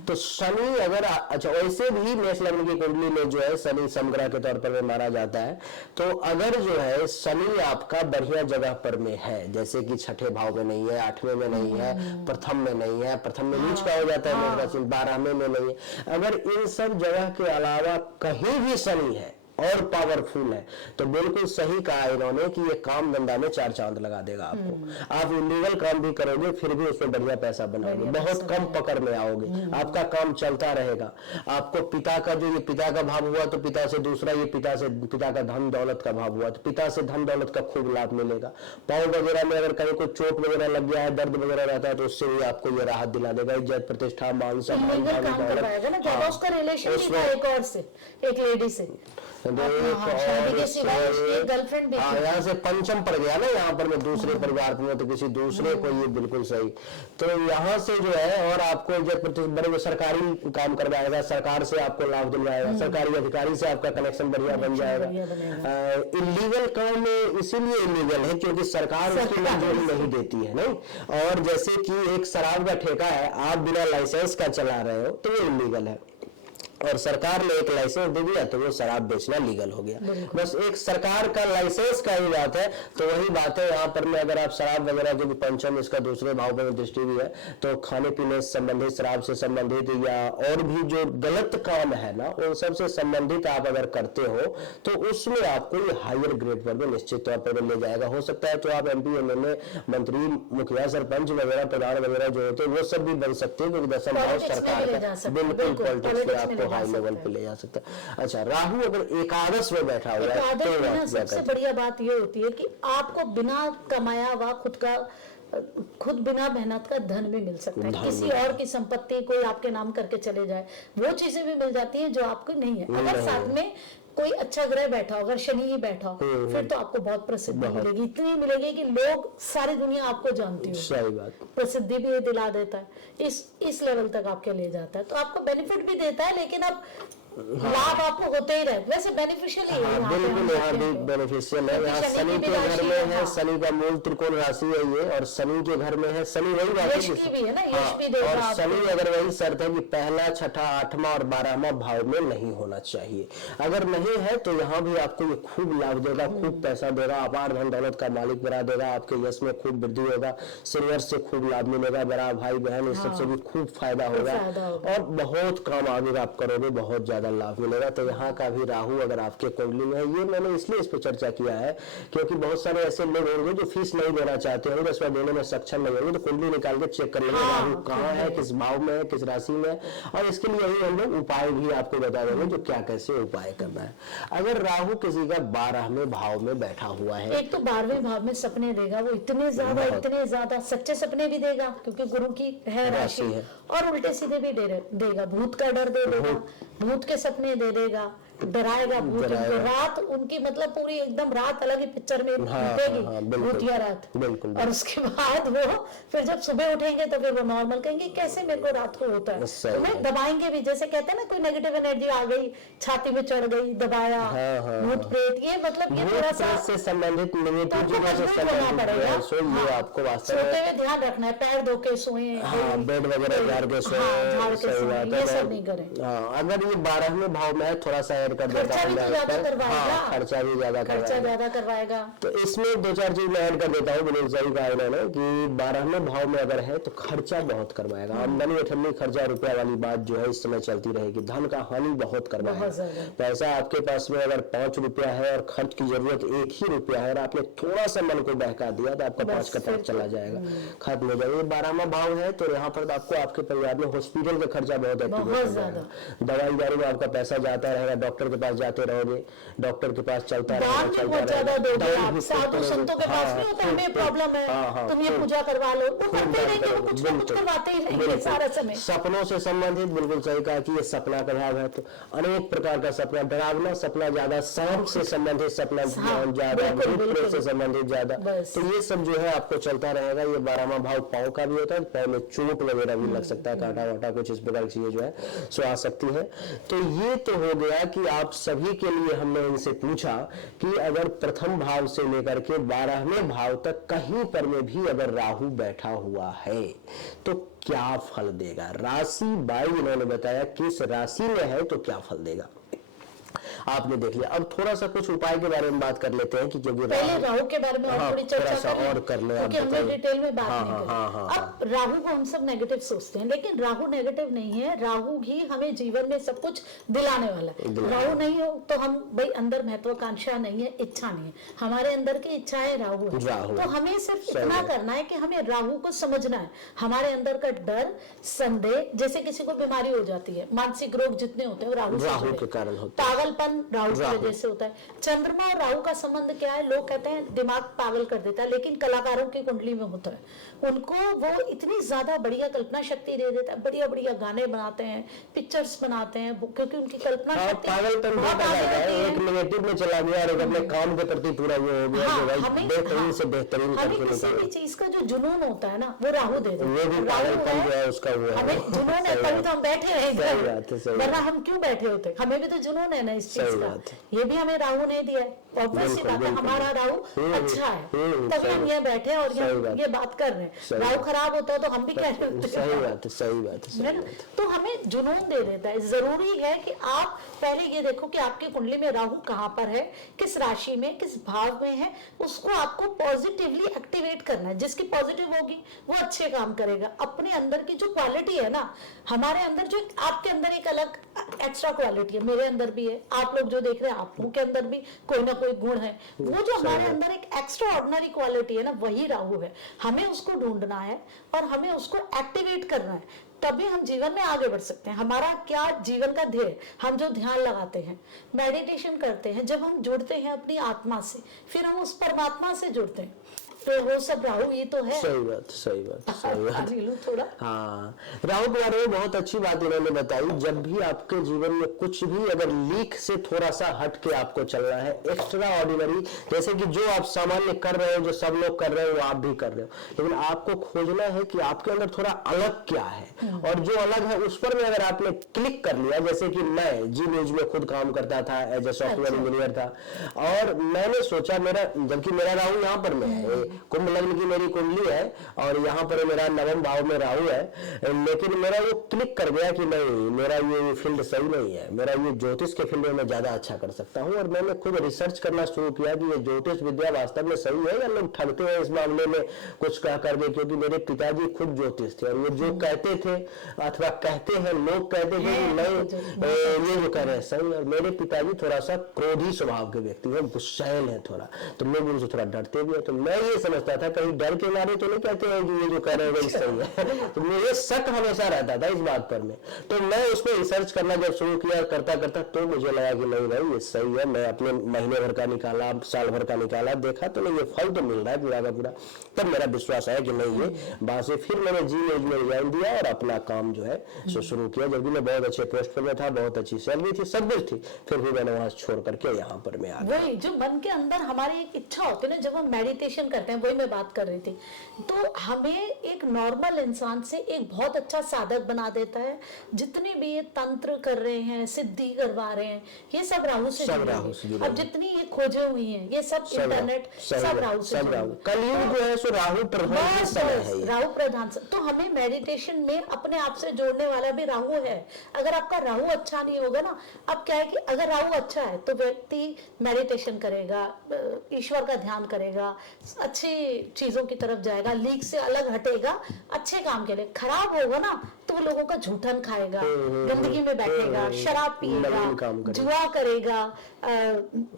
तो शनि अगर, अच्छा वैसे भी मेष लग्न की कुंडली में जो है शनि समग्रह के तौर पर माना जाता है, तो अगर जो है शनि आपका बढ़िया जगह पर में है, जैसे कि छठे भाव में नहीं है, आठवें में नहीं है, प्रथम में नहीं है, प्रथम में नीच का हो जाता है, 12वें में नहीं है, अगर इन सब जगह के अलावा कहीं भी शनि है और पावरफुल है, तो बिल्कुल सही कहा इन्होंने कि ये काम धंधा में 4 चांद लगा देगा आपको। आप इलीगल काम भी करोगे फिर भी उसमें बढ़िया पैसा बनाओगे, बहुत कम पकड़ में आओगे, आपका काम चलता रहेगा। आपको पिता का जो, ये पिता का भाव हुआ तो पिता से दूसरा, ये पिता का धन दौलत का भाव हुआ तो पिता से धन दौलत का खूब लाभ मिलेगा। पाँव वगैरह में अगर कहीं कोई चोट वगैरह लग गया है, दर्द वगैरह रहता है, तो उससे भी आपको ये राहत दिला देगा, इज्जत प्रतिष्ठा मान सम्मान, उसका रिलेशन एक लेडी से गर्लफ्रेंड, यहाँ से पंचम पड़ गया ना, यहाँ पर मैं दूसरे परिवार में, तो किसी दूसरे को, ये बिल्कुल सही। तो यहाँ से जो है, और आपको बड़े सरकारी काम करवाएगा, सरकार से आपको लाभ दिलवाएगा, सरकारी अधिकारी से आपका कनेक्शन बढ़िया बन जाएगा। इलीगल काम इसीलिए इलीगल है क्योंकि सरकार उसकी मंजूरी नहीं देती है, नहीं। और जैसे कि एक शराब का ठेका है, आप बिना लाइसेंस का चला रहे हो तो वो इलीगल है, और सरकार ने एक लाइसेंस दे दिया तो वो शराब बेचना लीगल हो गया। बस एक सरकार का लाइसेंस का ही बात है। तो वही बात है यहाँ पर में, अगर आप शराब वगैरह, जो भी पंचम इसका दूसरे भाव में दृष्टि भी है, तो खाने पीने से संबंधित, शराब से संबंधित या और भी जो गलत काम है ना, उन सब से संबंधित आप अगर करते हो तो उसमें आपको ये हायर ग्रेड पर भी निश्चित तौर पर ले जाएगा। हो सकता है तो आप MP MLA मंत्री मुखिया सरपंच वगैरह प्रधान वगैरह जो होते हैं वो सब भी बन सकते हैं, क्योंकि दशम भाव सरकार का बिल्कुल पॉलिटिक्स में आपको हाई लेवल पे ले जा सकता है। अच्छा, राहु अगर एकादश में बैठा हुआ है एकादश तो में ना क्या सबसे करते हैं? बढ़िया बात ये होती है कि आपको बिना कमाया हुआ खुद बिना मेहनत का धन भी मिल सकता है। धन किसी मिल और की संपत्ति कोई आपके नाम करके चले जाए, वो चीजें भी मिल जाती हैं जो आपको नहीं है। अगर नहीं साथ में कोई अच्छा ग्रह बैठा हो, अगर शनि ही बैठा हो, फिर तो आपको बहुत प्रसिद्धि बहुत। मिलेगी, इतनी मिलेगी कि लोग सारी दुनिया आपको जानती हो। सही बात। प्रसिद्धि भी दिला देता है, इस लेवल तक आपके ले जाता है, तो आपको बेनिफिट भी देता है, लेकिन अब लाभ आपको होते ही रहे। वैसे बेनिफिशियल ही है हाँ, यहाँ पे बिल्कुल हम यहाँ भी देखते हैं तो। बेनिफिशियल है। यहाँ क्योंकि शनि की के भी घर राशि में है, हाँ। शनि का मूल त्रिकोण राशि है ये, और शनि के घर में है शनि, वही बात है यश कि- की भी है ना, यश हाँ, भी देगा और आपको। शनि अगर वही शर्त है कि पहला, छठा, आठवां और 12वां भाव में नहीं होना चाहिए। अगर नहीं है तो यहाँ भी आपको ये खूब लाभ देगा, खूब पैसा देगा, अपार धन दौलत का मालिक बना देगा, आपके यश में खूब वृद्धि होगा, सीनियर से खूब लाभ मिलेगा, बड़ा भाई बहन इस सबसे भी खूब फायदा होगा, फायदा होगा। और बहुत काम आगे आप करोगे, बहुत ज्यादा लाभ मिलेगा। तो यहाँ का भी राहु अगर आपके कुंडली में है, ये मैंने इसलिए इस पर चर्चा किया है क्योंकि बहुत सारे ऐसे लोग होंगे जो फीस नहीं देना चाहते होंगे, दसवां देने में सक्षम नहीं होंगे, तो कुंडली निकाल के चेक कर लेंगे राहु कहाँ है, किस भाव में है, किस राशि में है, और इसके लिए यही हम लोग उपाय भी आपको बता देंगे जो क्या कैसे उपाय करना है। अगर राहु किसी का 12वें भाव में बैठा हुआ है, एक तो 12वें भाव में सपने देगा, वो इतने ज्यादा सच्चे सपने भी देगा क्योंकि गुरु की है राशि है। और उल्टे सीधे भी देगा, भूत का डर दे देगा, भूत के सपने दे देगा, डराएगा भूत उनको, रात उनकी मतलब पूरी एकदम रात अलग ही पिक्चर में बीतेगी, भूतिया रात। बिल्कुल। और उसके बाद वो फिर जब सुबह उठेंगे तो फिर वो नॉर्मल कहेंगे कैसे मेरे को रात को होता है, सही तो मैं दबाएंगे भी, जैसे कहते हैं ना कोई नेगेटिव एनर्जी आ गई, छाती में चढ़ गई, दबाया, भूत प्रेत, ये मतलब ये थोड़ा सा से संबंधित नेगेटिव चीजों से होना पड़ेगा। सो ये आपको वास्तव में सोते हुए ध्यान रखना है, पैर धो के सोए, बेड वगैरह झाड़ के सोए, झाड़ के सही सोए, बात ये सब है। नहीं करें। हाँ, अगर ये 12वें भाव में है, थोड़ा सा ऐड कर देता खर्चा भी तो ज्यादा करवाएगा, खर्चा भी ज्यादा करवाएगा। तो इसमें दो चार चीज मैं ऐड कर देता हूँ, बिल्कुल सही कहा इन्होंने कि 12वें भाव में अगर है तो खर्चा बहुत करवाएगा, आमदनी अठन्नी खर्चा रुपया वाली बात जो है इस समय चलती रहेगी, धन का हानि बहुत करवाएगा। पैसा आपके पास में अगर 5 रुपया है और खर्च की जरूरत 1 ही रुपया है और आपने थोड़ा सा मन को बहका दिया तो आपका 5 का टैक्स चला जाएगा, खत्म हो जाएगा। ये 12वां भाव है तो यहाँ पर आपको आपके परिवार में हॉस्पिटल का खर्चा बहुत ज्यादा, दवाई दारू में आपका पैसा जाता रहेगा, डॉक्टर के पास जाते रहोगे, डॉक्टर के पास चलता रहेगा, साधु संतों के पास नहीं होता हमें प्रॉब्लम है तुम ये पूजा करवा लो, वो करते रहेंगे, वो कुछ ना कुछ करवाते ही रहेंगे सारा समय। सपनों से संबंधित बिल्कुल सही कहा कि ये सपना का भाव है, तो अनेक प्रकार का सपना, डरावना सपना ज्यादा, सांप से संबंधित सपना ज्यादा, भूत से संबंधित ज्यादा, तो ये सब जो है आपको चलता रहेगा। ये 12वां भाव पाँव का भी होता है, पैर में चोट वगैरह भी लग सकता है, कांटा वाटा कुछ इस प्रकार की चीजें जो है सो आ सकती है। तो ये तो हो गया कि आप सभी के लिए हमने इनसे पूछा कि अगर प्रथम भाव से लेकर के 12वें भाव तक कहीं पर में भी अगर राहु बैठा हुआ है तो क्या फल देगा। राशि बाई इन्होंने बताया किस राशि में है तो क्या फल देगा, आपने देख लिया। अब थोड़ा सा कुछ उपाय के बारे में बात कर लेते हैं कि क्योंकि पहले राहु के बारे में और थोड़ी चर्चा कर ले, क्योंकि हमने डिटेल में बात नहीं करी। अब राहु को हम सब नेगेटिव सोचते हैं, लेकिन राहु नेगेटिव नहीं है, राहु ही हमें जीवन में सब कुछ दिलाने वाला है। राहु नहीं हो तो हम भाई अंदर महत्वाकांक्षा नहीं है, इच्छा नहीं है, हमारे अंदर की इच्छाएं राहु है। तो हमें सिर्फ इतना करना है कि हमें राहु को समझना है। हमारे अंदर का डर, संदेह, जैसे किसी को बीमारी हो जाती है, मानसिक रोग जितने होते हैं राहु के कारण होता है, पागलपन राहु की वजह से होता है। चंद्रमा और राहु का संबंध क्या है, लोग कहते हैं दिमाग पागल कर देता है, लेकिन कलाकारों की कुंडली में होता है, उनको वो इतनी ज्यादा बढ़िया कल्पना शक्ति दे देता है, बढ़िया बढ़िया गाने बनाते हैं, पिक्चर्स बनाते हैं, क्योंकि उनकी कल्पना शक्ति बहुत आगे रहती है। एक नेगेटिव में चला गया और अपने काम के प्रति पूरा वो हो गया कि भाई बेहतरीन से बेहतरीन हमें किसी भी चीज का जो जुनून होता है ना वो राहु दे देता है, वो भी पागलपन जो है उसका वो है, हमें जुनून है तभी तो हम बैठे हैं, वरना हम क्यों बैठे होते, हमें भी तो जुनून है ना इस चीज का, ये भी हमें राहु ने दिया है। ऑब्वियसली बात है, हमारा राहु अच्छा है तभी हम ये बैठे और ये बात कर रहे हैं। राहु खराब होता है तो हम भी कह रहे होते हैं, सही बात है। तो हमें जुनून दे देता है। जरूरी है कि आप पहले ये देखो कि आपकी कुंडली में राहु कहाँ पर है, किस राशि में, किस भाव में है, उसको आपको पॉजिटिवली एक्टिवेट करना है। जिसकी पॉजिटिव होगी वो अच्छे काम करेगा। अपने अंदर की जो क्वालिटी है ना, हमारे अंदर जो आपके अंदर एक अलग एक्स्ट्रा क्वालिटी है, मेरे अंदर भी है, आप लोग जो देख रहे हैं आप लोगों के अंदर भी कोई ना कोई गुण है, वो जो हमारे अंदर एक एक्स्ट्रा ऑर्डिनरी क्वालिटी है ना, वही राहु है। हमें उसको ढूंढना है और हमें उसको एक्टिवेट करना है। तभी हम जीवन में आगे बढ़ सकते हैं। हमारा क्या जीवन का ध्येय, हम जो ध्यान लगाते हैं, मेडिटेशन करते हैं, जब हम जुड़ते हैं अपनी आत्मा से, फिर हम उस परमात्मा से जुड़ते हैं, तो वो सब राहु ये तो है। सही बात, सही बात, सही बात। थोड़ा हाँ, राहु के बारे में बहुत अच्छी बात इन्होंने बताई। जब भी आपके जीवन में कुछ भी अगर लीक से थोड़ा सा हट के आपको चलना है, एक्स्ट्रा ऑर्डिनरी, जैसे कि जो आप सामान्य कर रहे हो, जो सब लोग कर रहे हो, वो आप भी कर रहे हो, लेकिन आपको खोजना है कि आपके अंदर थोड़ा अलग क्या है, और जो अलग है उस पर में अगर आपने क्लिक कर लिया, जैसे कि मैं जी न्यूज में खुद काम करता था, एज ए सॉफ्टवेयर इंजीनियर था, और मैंने सोचा मेरा, जबकि मेरा राहु यहाँ पर में है, कुंभ लग्न की मेरी कुंडली है, और यहाँ पर मेरा नवम भाव में राहु है, लेकिन मेरा वो क्लिक कर गया कि नहीं, मेरा ये फील्ड सही नहीं है, मेरा ये ज्योतिष के फील्ड में मैं ज्यादा अच्छा कर सकता हूँ। और मैंने खुद रिसर्च करना शुरू किया कि ये ज्योतिष विद्या वास्तव में सही है या लोग ठगते हैं इस मामले में कुछ कह करके, क्योंकि मेरे पिताजी खुद ज्योतिष थे, और वो जो कहते थे अथवा कहते हैं, लोग कहते थे कि नहीं ये जो कह रहे हैं सही। और मेरे पिताजी थोड़ा सा क्रोधी स्वभाव के व्यक्ति हैं, गुस्सैल है थोड़ा, तो लोग उनसे थोड़ा डरते भी है। तो मैं ये समझता था कहीं डर के मारे तो नहीं कहते हैं कि ये जो कर रहे हैं सही है, तो मुझे शक हमेशा रहता था इस बात पर में। तो मैं उसको रिसर्च करना जब शुरू किया, करता करता तो मुझे लगा कि नहीं भाई ये सही है। मैं अपने महीने भर का निकाला, साल भर का निकाला, देखा तो नहीं ये फल तो मिल रहा है पूरा का पूरा, तब मेरा विश्वास है कि नहीं ये वहां से फिर मैंने जी न्यूज में रिजाइन दिया और अपना काम जो है सो शुरू किया। जब भी मैं बहुत अच्छे पोस्ट पर में था, बहुत अच्छी सैलरी थी, सब कुछ थी, फिर भी मैंने वहां छोड़ करके यहाँ पर मैं आ गया। वही जो मन के अंदर हमारी एक इच्छा होती है ना, जब हम मेडिटेशन करते हैं, वही मैं बात कर रही थी, तो हमें एक नॉर्मल इंसान से एक बहुत अच्छा साधक बना देता है। जितने भी ये तंत्र कर रहे हैं, सिद्धि करवा रहे हैं, ये सब राहु से जुड़े हैं। अब जितनी ये खोजे हुई हैं, ये सब इंटरनेट सब राहु से जुड़े हैं। कलयुग जो है सो राहु प्रधान समय है, राहु प्रधान। तो हमें मेडिटेशन में अपने आप से जोड़ने वाला भी राहु है। अगर आपका राहु अच्छा नहीं होगा ना, अब क्या है कि अगर राहु अच्छा है तो व्यक्ति मेडिटेशन करेगा, ईश्वर का ध्यान करेगा, अच्छी चीजों की तरफ जाएगा, लीक से अलग हटेगा, अच्छे काम के लिए। खराब होगा ना तो वो लोगों का झूठन खाएगा, गंदगी में बैठेगा, शराब पिएगा, जुआ करेगा,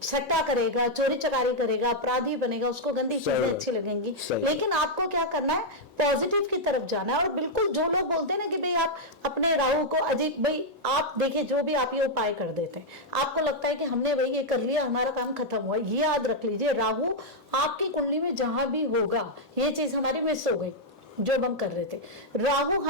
सट्टा करेगा, चोरी चकारी करेगा, अपराधी बनेगा, उसको गंदी चीजें अच्छी लगेंगी। लेकिन आपको क्या करना है, पॉजिटिव की तरफ जाना है। और बिल्कुल जो लोग बोलते हैं ना कि भाई आप अपने राहु को अजीब, भाई आप देखिए जो भी आप ये उपाय कर देते हैं, आपको लगता है कि हमने भाई ये कर लिया, हमारा काम खत्म हुआ, ये याद रख लीजिए, राहु आपकी कुंडली में जहां भी होगा, ये चीज हमारी मिस हो गई जो हम कर रहे थे। राहु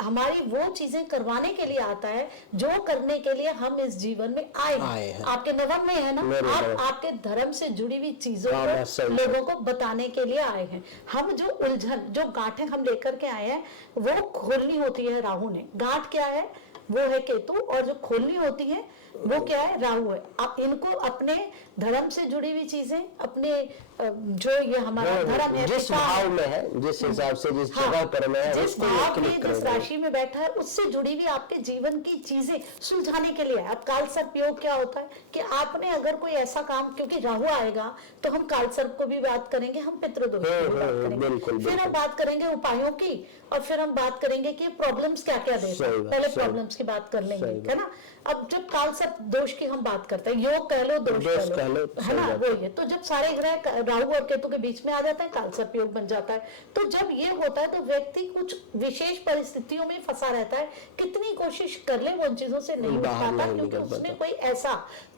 हमारी वो चीजें करवाने के लिए आता है जो करने के लिए हम इस जीवन में आए हैं। आपके नवम में है ना, आप आपके धर्म से जुड़ी हुई चीजों को लोगों को बताने के लिए आए हैं। हम जो उलझन, जो गांठें हम लेकर के आए हैं, वो खोलनी होती है राहु ने। गांठ क्या है, वो है केतु, और जो खोलनी होती है वो क्या है, राहु है। आप इनको अपने धर्म से जुड़ी हुई चीजें, अपने जो ये हमारा धर्म है, जिस भाव में है, जिस हिसाब से जिस जगह पर में है, जिस भाव में, जिस राशि में बैठा है, उससे जुड़ी हुई आपके जीवन की चीजें सुलझाने के लिए। अब काल सर्प योग क्या होता है कि आपने अगर कोई ऐसा काम, क्योंकि राहु आएगा तो हम काल सर्प को भी बात करेंगे, हम पितृदोष की भी बात करेंगे, फिर हम बात करेंगे उपायों की, और फिर हम बात करेंगे कि प्रॉब्लम्स क्या क्या देते हैं। पहले प्रॉब्लम्स की बात कर लेंगे, है ना। अब जब काल सर्प दोष की हम बात करते हैं, योग कह लो, दोष कह लो, है ना, वो ये। तो जब सारे ग्रह राहु और केतु के बीच में आ जाता है, काल सर्प योग बन जाता है। तो जब ये होता है तो व्यक्ति कुछ विशेष परिस्थितियों में फंसा रहता है, कितनी कोशिश कर ले वो उन चीजों से नहीं उठ पाता, क्योंकि उसने कोई ऐसा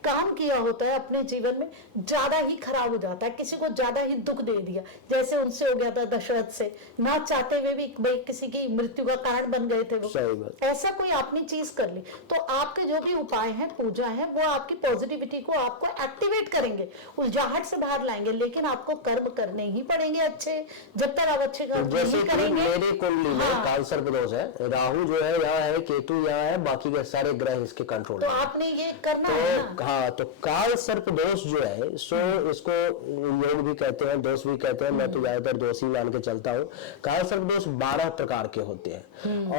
काम किया होता है अपने जीवन में, ज्यादा ही खराब हो जाता है, किसी को ज्यादा ही दुख दे दिया, जैसे उनसे हो गया था दशरथ से, ना चाहते हुए भी भाई किसी की मृत्यु का कारण बन गए थे वो। ऐसा कोई आपने चीज कर ली, तो आपके जो भी उपाय हैं, पूजा है, वो आपकी पॉजिटिविटी को आपको एक्टिवेट करेंगे, उलझाहट से बाहर लाएंगे। लेकिन आपको कर्म करने ही पड़ेंगे अच्छे, जब तक आप अच्छे कर्म नहीं करेंगे। मेरे कुंडली में काल सर्प दोष है, राहु जो है यहाँ है, केतु यहाँ है, बाकी के सारे ग्रह इसके कंट्रोल। तो आपने ये करना है ना। हाँ, तो काल सर्प दोष जो है सो इसको योग भी कहते हैं, दोष भी कहते हैं, मैं तो ज्यादातर दोष ही मान के चलता हूँ। काल सर्प दोष 12 प्रकार के होते हैं,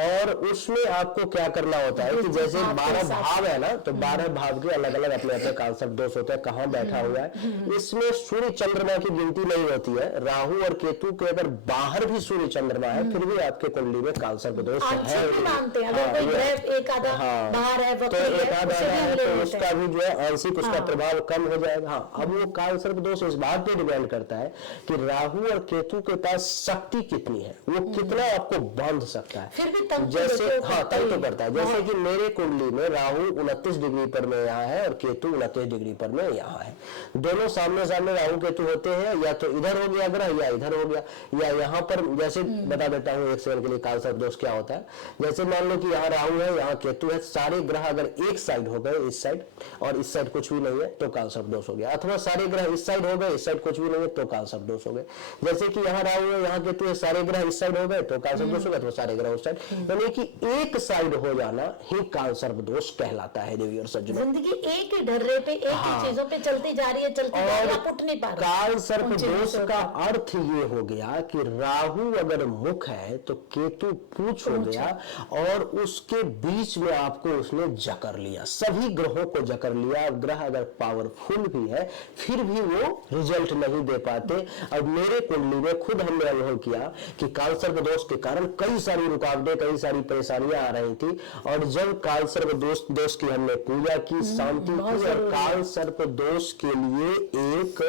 और उसमें आपको क्या करना होता है कि जैसे 12 भाव है ना, तो 12 भाव के अलग अलग अपने अपने काल सर्प दोष होते हैं, कहाँ बैठा हुआ है। इसमें सूर्य चंद्रमा की गिनती नहीं होती है। राहु और केतु के अगर बाहर भी सूर्य चंद्रमा है, फिर भी आपके कुंडली में काल सर्प दोष है। मानते हैं, अगर कोई ग्रह एक आधा बाहर है, तो एक आधा है, तो उसका भी जो है आंशिक उसका प्रभाव कम हो जाएगा। हाँ, अब वो काल सर्प दोष इस बात पे डिपेंड करता है कि राहु और केतु के पास शक्ति कितनी है, वो कितना आपको बांध सकता है। फिर भी तंग जैसे हाँ तंग तो ही करता है। जैसे कि मेरे कुंडली में राहु 29 डिग्री पर में यहाँ है और केतु 29 डिग्री पर में यहाँ है। दोनों सामने सामने राहु केतु होते हैं, या तो इधर हो गया ग्रह या इधर हो गया, या यहाँ पर जैसे बता देता हूँ एक सेकंड के लिए काल सर्प दोष क्या होता है। जैसे मान लो कि यहाँ राहु है, यहाँ केतु है, सारे ग्रह अगर एक साइड हो गए, इस साइड और इस साइड कुछ भी नहीं है तो काल सर्प दोष हो गया। अथवा सारे ग्रह इस साइड हो गए, इस साइड कुछ भी नहीं है तो काल सर्प दोष हो गए। जैसे कि यहाँ राहु है, यहाँ केतु है, सारे ग्रह इस साइड हो गए तो काल सर्प दोष हो गया, तो सारे ग्रह उस साइड, यानी कि एक साइड हो जाना ही काल सर्प दोष कहलाता है देवी और सज्जनों। जिंदगी एक ही ढर्रे पे एक ही चीजों पे चलती जा रही है, चलती जा रही है, आप उठ नहीं पा रहे। काल सर्प दोष का अर्थ ये हो गया कि राहु अगर मुख है तो केतु पूछ हो गया, और उसके बीच में आपको उसने जकड़ लिया, सभी ग्रहों को जकड़ लिया। ग्रह अगर पावरफुल भी है फिर भी वो रिजल्ट नहीं दे पाते। अब मेरे कुंडली में खुद हमने अनुभव किया कि काल सर्प दोष के कारण कई सारी रुकावटें, कई सारी परेशानियां आ रही थी, और जब काल सर्प दोष की हमने पूजा की, शांति की, और काल सर्प दोष के लिए एक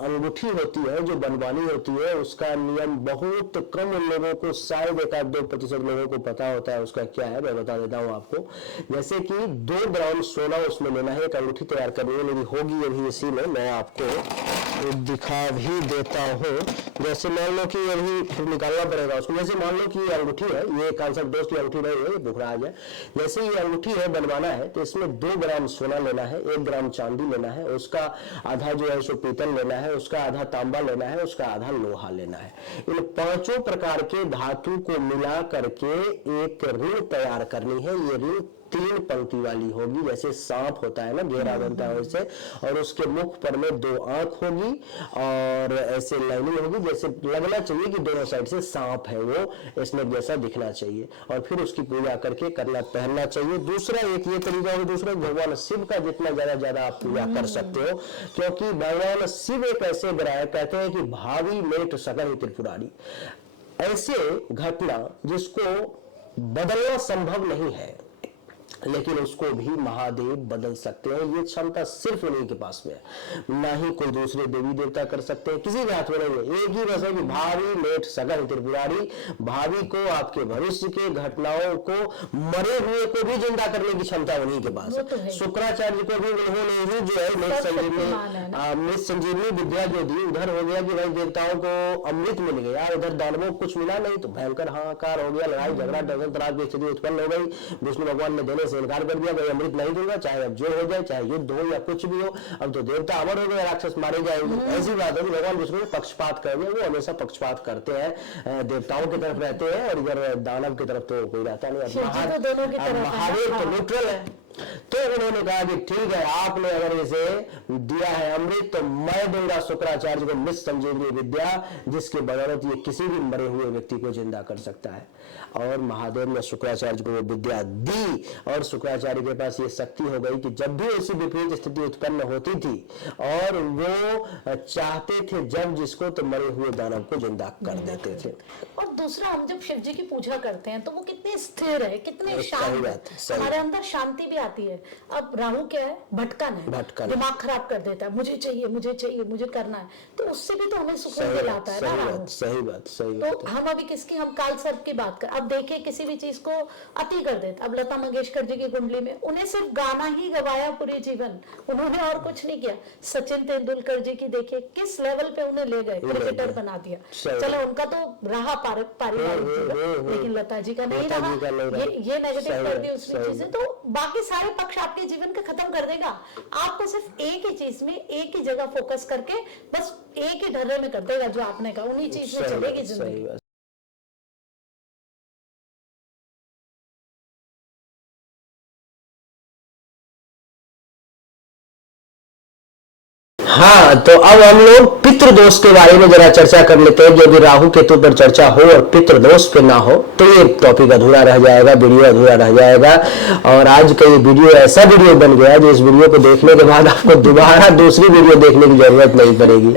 अंगूठी होती है जो बनवानी होती है, उसका नियम बहुत कम लोगों को, शायद 1-2% लोगों को पता होता है। उसका क्या है मैं बता देता हूँ आपको। जैसे कि 2 ग्राम सोना उसमें लेना है, एक अंगूठी तैयार करनी है, मेरी होगी अभी इसी में, मैं आपको दिखा भी देता हूँ। जैसे मान लो कि अभी फिर निकालना पड़ेगा उसको। जैसे मान लो कि ये अंगूठी है, ये काल सर्प दोष की अंगूठी नहीं है, ये बुखरा आ जाए। जैसे ये अंगूठी है बनवाना है तो इसमें 2 ग्राम सोना लेना है, 1 ग्राम चांदी लेना है, उसका आधा जो है सो पीतल लेना है, उसका आधा तांबा लेना है, उसका आधा लोहा लेना है। इन 5 प्रकार के धातु को मिला करके एक ऋण तैयार करनी है। ये ऋण 3 पंक्ति वाली होगी, जैसे सांप होता है ना, घेरा बनता है वैसे, और उसके मुख पर में 2 आंख होगी और ऐसे लाइनिंग होगी, जैसे लगना चाहिए कि दोनों साइड से सांप है, वो स्नेक जैसा दिखना चाहिए, और फिर उसकी पूजा करके करना, पहनना चाहिए। दूसरा एक ये तरीका है, दूसरा भगवान शिव का जितना ज्यादा आप पूजा कर सकते हो, क्योंकि भगवान शिव एक ऐसे ग्रह है, कहते हैं कि भावी मेट सकल त्रिपुरारी, ऐसे घटना जिसको बदलना संभव नहीं है लेकिन उसको भी महादेव बदल सकते हैं। ये क्षमता सिर्फ उन्हीं के पास में है, ना ही कोई दूसरे देवी देवता कर सकते हैं, किसी के हाथ में नहीं है। एक ही बस है कि भावी मेट सकल त्रिपुरारी, भावी को, आपके भविष्य के घटनाओं को, मरे हुए को भी जिंदा करने की क्षमता उन्हीं के पास है। शुक्राचार्य को भी उन्होंने ही जो है मृत संजीवनी विद्या जो दी, उधर हो गया कि भाई देवताओं को अमृत मिल गया, उधर दानवों को कुछ मिला नहीं तो भयंकर हाहाकार हो गया, लड़ाई झगड़ा डगर तराज की स्थिति उत्पन्न हो गई। विष्णु भगवान ने देने से इनकार कर दिया, भाई अमृत नहीं दूंगा, चाहे अब जो हो जाए, चाहे युद्ध हो या कुछ भी हो, अब तो देवता अमर हो गए, राक्षस मारे जाएंगे। ऐसी बात है कि भगवान विष्णु ने पक्षपात कर दिया। वो हमेशा पक्षपात करते हैं, देवताओं की तरफ रहते हैं और इधर दानव की तरफ तो कोई रहता नहीं। महादेव तो न्यूट्रल है। तो उन्होंने कहा कि ठीक है, आपने अगर इसे दिया है अमृत तो मैं दूंगा शुक्राचार्य को मृत संजीवनी विद्या, जिसके बदौलत ये किसी भी मरे हुए व्यक्ति को जिंदा कर सकता है। और महादेव ने शुक्राचार्य को वो विद्या दी, और शुक्राचार्य के पास ये शक्ति हो गई कि जब भी ऐसी विपरीत स्थिति उत्पन्न होती थी और वो चाहते थे जब जिसको, तो मरे हुए दानव को जिंदा कर देते थे। और दूसरा, हम जब शिव जी की पूजा करते हैं तो वो कितने स्थिर है, कितने शांत है, हमारे अंदर शांति भी आती है। अब राहु क्या है, भटकन है, दिमाग खराब कर देता है, मुझे चाहिए मुझे चाहिए मुझे करना है, तो उससे भी तो हमें सुकून दिलाता है ना राहु। सही बात। तो हम अभी किसकी, हम काल सर्प की बात कर, अब देखिए किसी भी चीज को अति कर देते। अब लता मंगेशकर जी की कुंडली में उन्हें सिर्फ गाना ही गवाया पूरे जीवन, उन्होंने और कुछ नहीं किया। सचिन तेंदुलकर जी की देखिए किस लेवल पे उन्हें ले गए, क्रिकेटर बना दिया। चलो उनका तो रहा पारिवारिक जीवन, लेकिन लता जी का नहीं रहा, ये नेगेटिव कर दी उसने चीजें, तो बाकी सारे पक्ष आपके जीवन का खत्म कर देगा। आपको सिर्फ एक ही चीज में, एक ही जगह फोकस करके बस एक ही ढर्रे में कर देगा जो आपने कहा, उन्हीं चीज में चलेगी जिंदगी। हाँ, तो अब हम लोग पितृ दोष के बारे में जरा चर्चा कर लेते हैं। यदि राहु केतु पर चर्चा हो और पितृ दोष पे ना हो तो ये टॉपिक अधूरा रह जाएगा, वीडियो अधूरा रह जाएगा। और आज का ये वीडियो ऐसा वीडियो बन गया जो इस वीडियो को देखने के बाद आपको दोबारा दूसरी वीडियो देखने की जरूरत नहीं पड़ेगी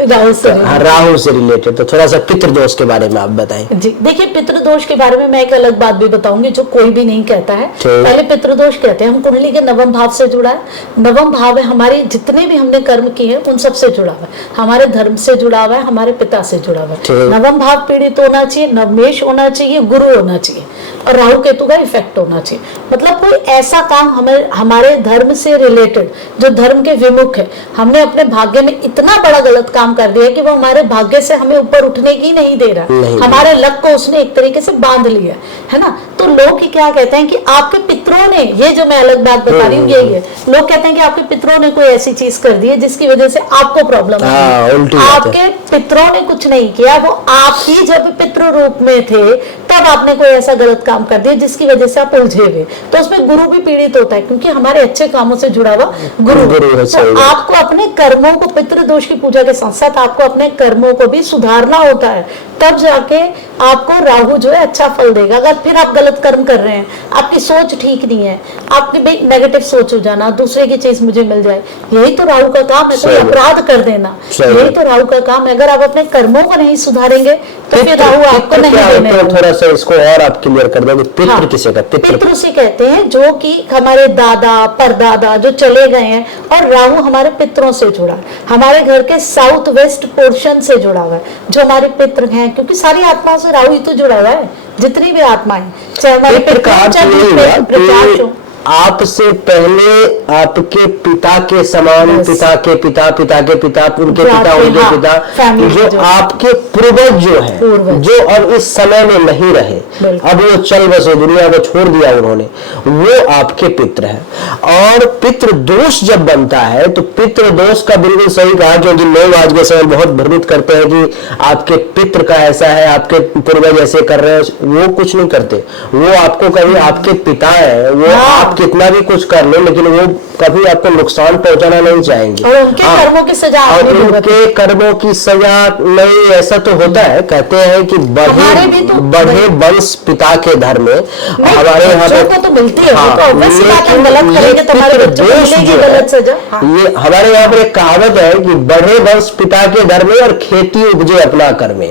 राहु से रिलेटेड। तो थोड़ा सा पितृ दोष के बारे में आप बताएं। जी देखिए, पितृ दोष के बारे में मैं एक अलग बात भी बताऊंगी जो कोई भी नहीं कहता है। पहले पितृ दोष कहते हैं, हम कुंडली के नवम भाव से जुड़ा है। नवम भाव है हमारे जितने भी हमने कर्म किए हैं उन सब से जुड़ा हुआ है, हमारे धर्म से जुड़ा हुआ है, हमारे पिता से जुड़ा हुआ है। नवम भाव पीड़ित होना चाहिए, नवमेश होना चाहिए, गुरु होना चाहिए और राहु केतु का इफेक्ट होना चाहिए। मतलब कोई ऐसा काम हमें हमारे धर्म से रिलेटेड जो धर्म के विमुख है, हमने अपने भाग्य में इतना बड़ा गलत काम कर दिया कि वो हमारे भाग्य से हमें ऊपर उठने की नहीं दे रहा, हमारे लक को उसने एक तरीके से बांध लिया है ना। तो लोग क्या कहते हैं कि आपके पितरों ने, ये जो मैं अलग बात बता रही हूँ यही है, लोग कहते हैं कि आपके पितरों ने कोई ऐसी चीज कर दी है जिसकी वजह से आपको प्रॉब्लम है। आपके पितरों ने कुछ नहीं किया, वो आप ही जब पितृ रूप में थे तब आपने कोई ऐसा गलत काम कर दिया जिसकी वजह से आप उलझे हुए। तो उसमें गुरु भी पीड़ित होता है क्योंकि हमारे अच्छे कामों से जुड़ा हुआ गुरु। तो आपको अपने कर्मों को, पितृ दोष की पूजा के साथ साथ आपको अपने कर्मों को भी सुधारना होता है, तब जाके आपको राहु जो है अच्छा फल देगा। अगर फिर आप गलत कर्म कर रहे हैं, आपकी सोच ठीक नहीं है, आपकी नेगेटिव सोच हो जाना, दूसरे की चीज मुझे मिल जाए, यही तो राहु का काम है। कोई अपराध कर देना, यही तो राहु का काम है। अगर आप अपने कर्मों को नहीं सुधारेंगे तो फिर राहु आपको नहीं देने। थोड़ा सा इसको और आप क्लियर कर दो। पितृ किसे कहते हैं? पितृ से कहते हैं जो कि हमारे दादा परदादा जो चले गए हैं, और राहु हमारे पितरों से जुड़ा है, हमारे घर के साउथ वेस्ट पोर्शन से जुड़ा हुआ है जो हमारे पितृ हैं। क्योंकि सारी आत्माओं से राहु ही तो जुड़ा हुआ है, जितनी भी आत्माएं, चाहे हमारे पितृ आपसे पहले आपके पिता के समान, पिता के पिता, पिता के पिता, उनके पिता, उनके पिता, जो आपके पूर्वज जो है, जो अब इस समय में नहीं रहे, अब वो चल बसे, दुनिया को छोड़ दिया उन्होंने, वो आपके पितृ है। और पितृ दोष जब बनता है तो पितृ दोष का बिल्कुल सही कहा, क्योंकि लोग आज के समय बहुत भ्रमित करते हैं कि आपके पितृ का ऐसा है, आपके पूर्वज ऐसे कर रहे हैं। वो कुछ नहीं करते, वो आपको कभी आपके पिता है, वो आप कितना भी कुछ कर लो लेकिन वो कभी आपको नुकसान पहुंचाना नहीं चाहेंगे। और उनके कर्मों की सजा, और उनके कर्मों की सजा नहीं, ऐसा तो होता है। कहते हैं कि बढ़े वंश पिता के धर्म में, हमारे यहाँ पे तो मिलती है। ये हमारे यहाँ पर एक कहावत है कि बढ़े वंश पिता के धर्म में और खेती उपजे अपना कर्म,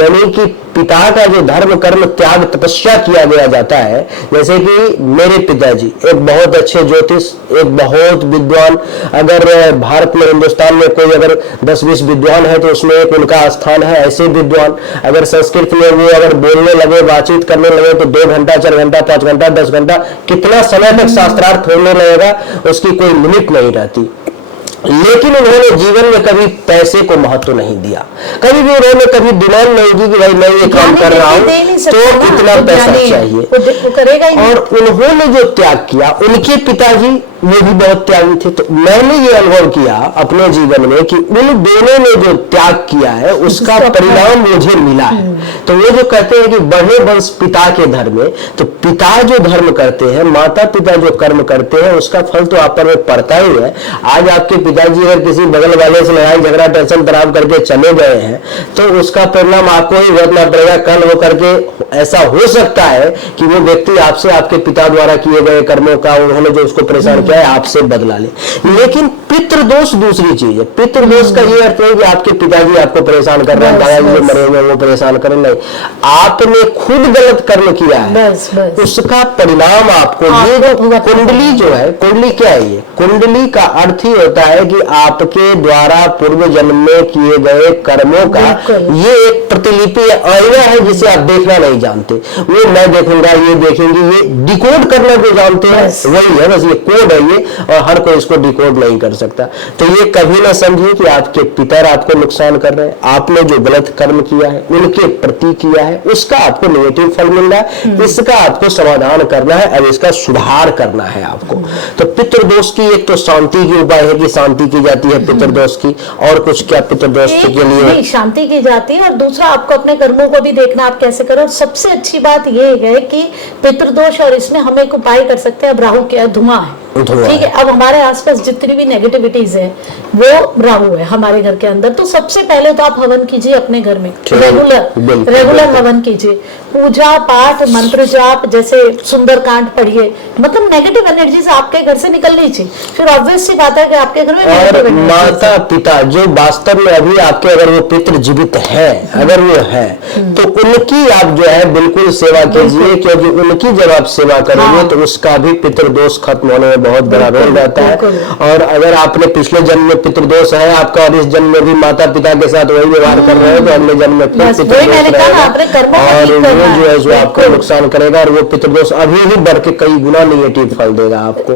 यानी कि पिता का जो धर्म कर्म त्याग तपस्या किया गया जाता है। जैसे कि मेरे पिताजी एक बहुत अच्छे ज्योतिष, एक बहुत विद्वान, अगर भारत में हिंदुस्तान में कोई अगर 10-20 विद्वान है तो उसमें एक उनका स्थान है। ऐसे विद्वान अगर संस्कृत में वो अगर बोलने लगे, बातचीत करने लगे तो 2 घंटा, 4 घंटा, 5 घंटा, 10 घंटा, कितना समय तक शास्त्रार्थ होने लगेगा उसकी कोई लिमिट नहीं रहती। लेकिन उन्होंने जीवन में कभी पैसे को महत्व नहीं दिया, कभी भी उन्होंने कभी डिमांड नहीं की कि भाई मैं ये काम कर रहा हूँ तो कितना पैसा चाहिए। और उन्होंने जो त्याग किया, उनके पिताजी वो भी बहुत त्यागी थे। तो मैंने ये अनुभव किया अपने जीवन में कि उन दोनों ने जो त्याग किया है उसका परिणाम मुझे मिला है। तो वो जो कहते हैं कि बढ़े वंश पिता के धर्म में, तो पिता जो धर्म करते हैं, माता पिता जो कर्म करते हैं, उसका फल तो आप पर पड़ता ही है। आज आपके पिताजी अगर किसी बगल वाले से लड़ाई झगड़ा टेंशन तनाव करके चले गए हैं तो उसका परिणाम आपको ही भुगतना पड़ेगा। कल हो करके ऐसा हो सकता है कि वो व्यक्ति आपसे, आपके पिता द्वारा किए गए कर्मों का, उन्होंने जो उसको परेशान किया है, आपसे बदला ले। लेकिन पितृदोष दूसरी चीज है। पितृदोष का ये अर्थ है कि आपके पिताजी आपको परेशान कर रहे हैं, दादाजी जो मरे हुए वो परेशान कर रहे, नहीं, आपने खुद गलत कर्म किया है, उसका परिणाम आपको। ये जो कुंडली जो है, कुंडली क्या है? ये कुंडली का अर्थ ही होता है कि आपके द्वारा पूर्व जन्म में किए गए कर्मों का ये एक प्रतिलिपि आईना है जिसे आप देखना नहीं जानते। वो मैं देखूंगा, ये देखेंगे, ये डिकोड करना जो जानते हैं वही है, बस ये कोड है ये, और हर कोई इसको डिकोड नहीं कर सकता। तो ये कभी ना समझिए कि आपके पिता आपको नुकसान कर रहे हैं। आपने जो गलत कर्म किया है, उनके प्रति किया है, उसका आपको नेगेटिव फल मिल रहा है। इसका आपको समाधान करना है और इसका सुधार करना है आपको। तो पितृदोष की एक तो शांति की उपाय है कि शांति की जाती है पितृदोष की, और कुछ क्या पितृदोष के लिए शांति की जाती है। और दूसरा आपको अपने कर्मों को भी देखना आप कैसे करो। सबसे अच्छी बात ये है कि पितृदोष, और इसमें हम एक उपाय कर सकते हैं। अब राहु क्या है? धुआं है। धुआं ठीक है। अब हमारे आसपास जितनी भी नेगेटिविटीज है वो राहु है हमारे घर के अंदर। तो सबसे पहले तो आप हवन कीजिए अपने घर में, रेगुलर हवन कीजिए, पूजा पाठ मंत्र जाप, जैसे सुंदरकांड पढ़िए, मतलब नेगेटिव एनर्जी आपके घर से निकलनी चाहिए। फिर ऑब्वियस सी बात है कि आपके घर में और माता पिता जो वास्तव में अभी आपके अगर वो पितृ जीवित है, अगर वो है तो उनकी आप जो है बिल्कुल सेवा कीजिए, क्योंकि उनकी जब आप सेवा करेंगे तो उसका भी पितृदोष खत्म होने में बहुत बड़ा रोल रहता है। और अगर आपने पिछले जन्म में पितृदोष है आपका और इस जन्म में भी माता पिता के साथ वही व्यवहार कर रहे हो तो अगले जन्म में फिर पितृदोष रहेगा और वो जो है जो आपको नुकसान करेगा, और वो पितृदोष अभी भी बढ़ के कई गुना निगेटिव फल देगा आपको।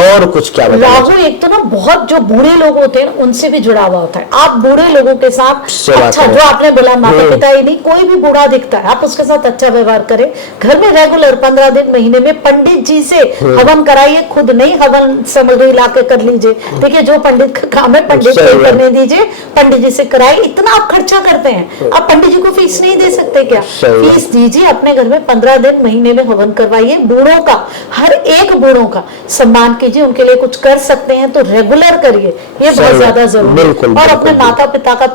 और कुछ क्या बताना? राहु एक तो ना बहुत जो बूढ़े लोग होते हैं उनसे भी जुड़ा हुआ होता है। आप बूढ़े लोगों के साथ अच्छा, जो आपने बोला माता पिता ही नहीं, कोई भी बूढ़ा दिखता है आप उसके साथ अच्छा व्यवहार करें। घर में रेगुलर 15 दिन महीने में पंडित जी से हवन कराइए, खुद नहीं हवन सामग्री ला के कर लीजिए। देखिए जो पंडित का काम है पंडित को करने दीजिए, पंडित जी से कराइए। इतना आप खर्चा करते हैं, आप पंडित जी को फीस नहीं दे सकते क्या? फीस दीजिए, अपने घर में 15 दिन महीने में हवन करवाइए। बूढ़ों का, हर एक बूढ़ों का सम्मान कीजिए, उनके लिए कुछ कर सकते हैं तो रेगुलर करिए, ये बहुत ज्यादा जरूरी है। और अपने माता पिता का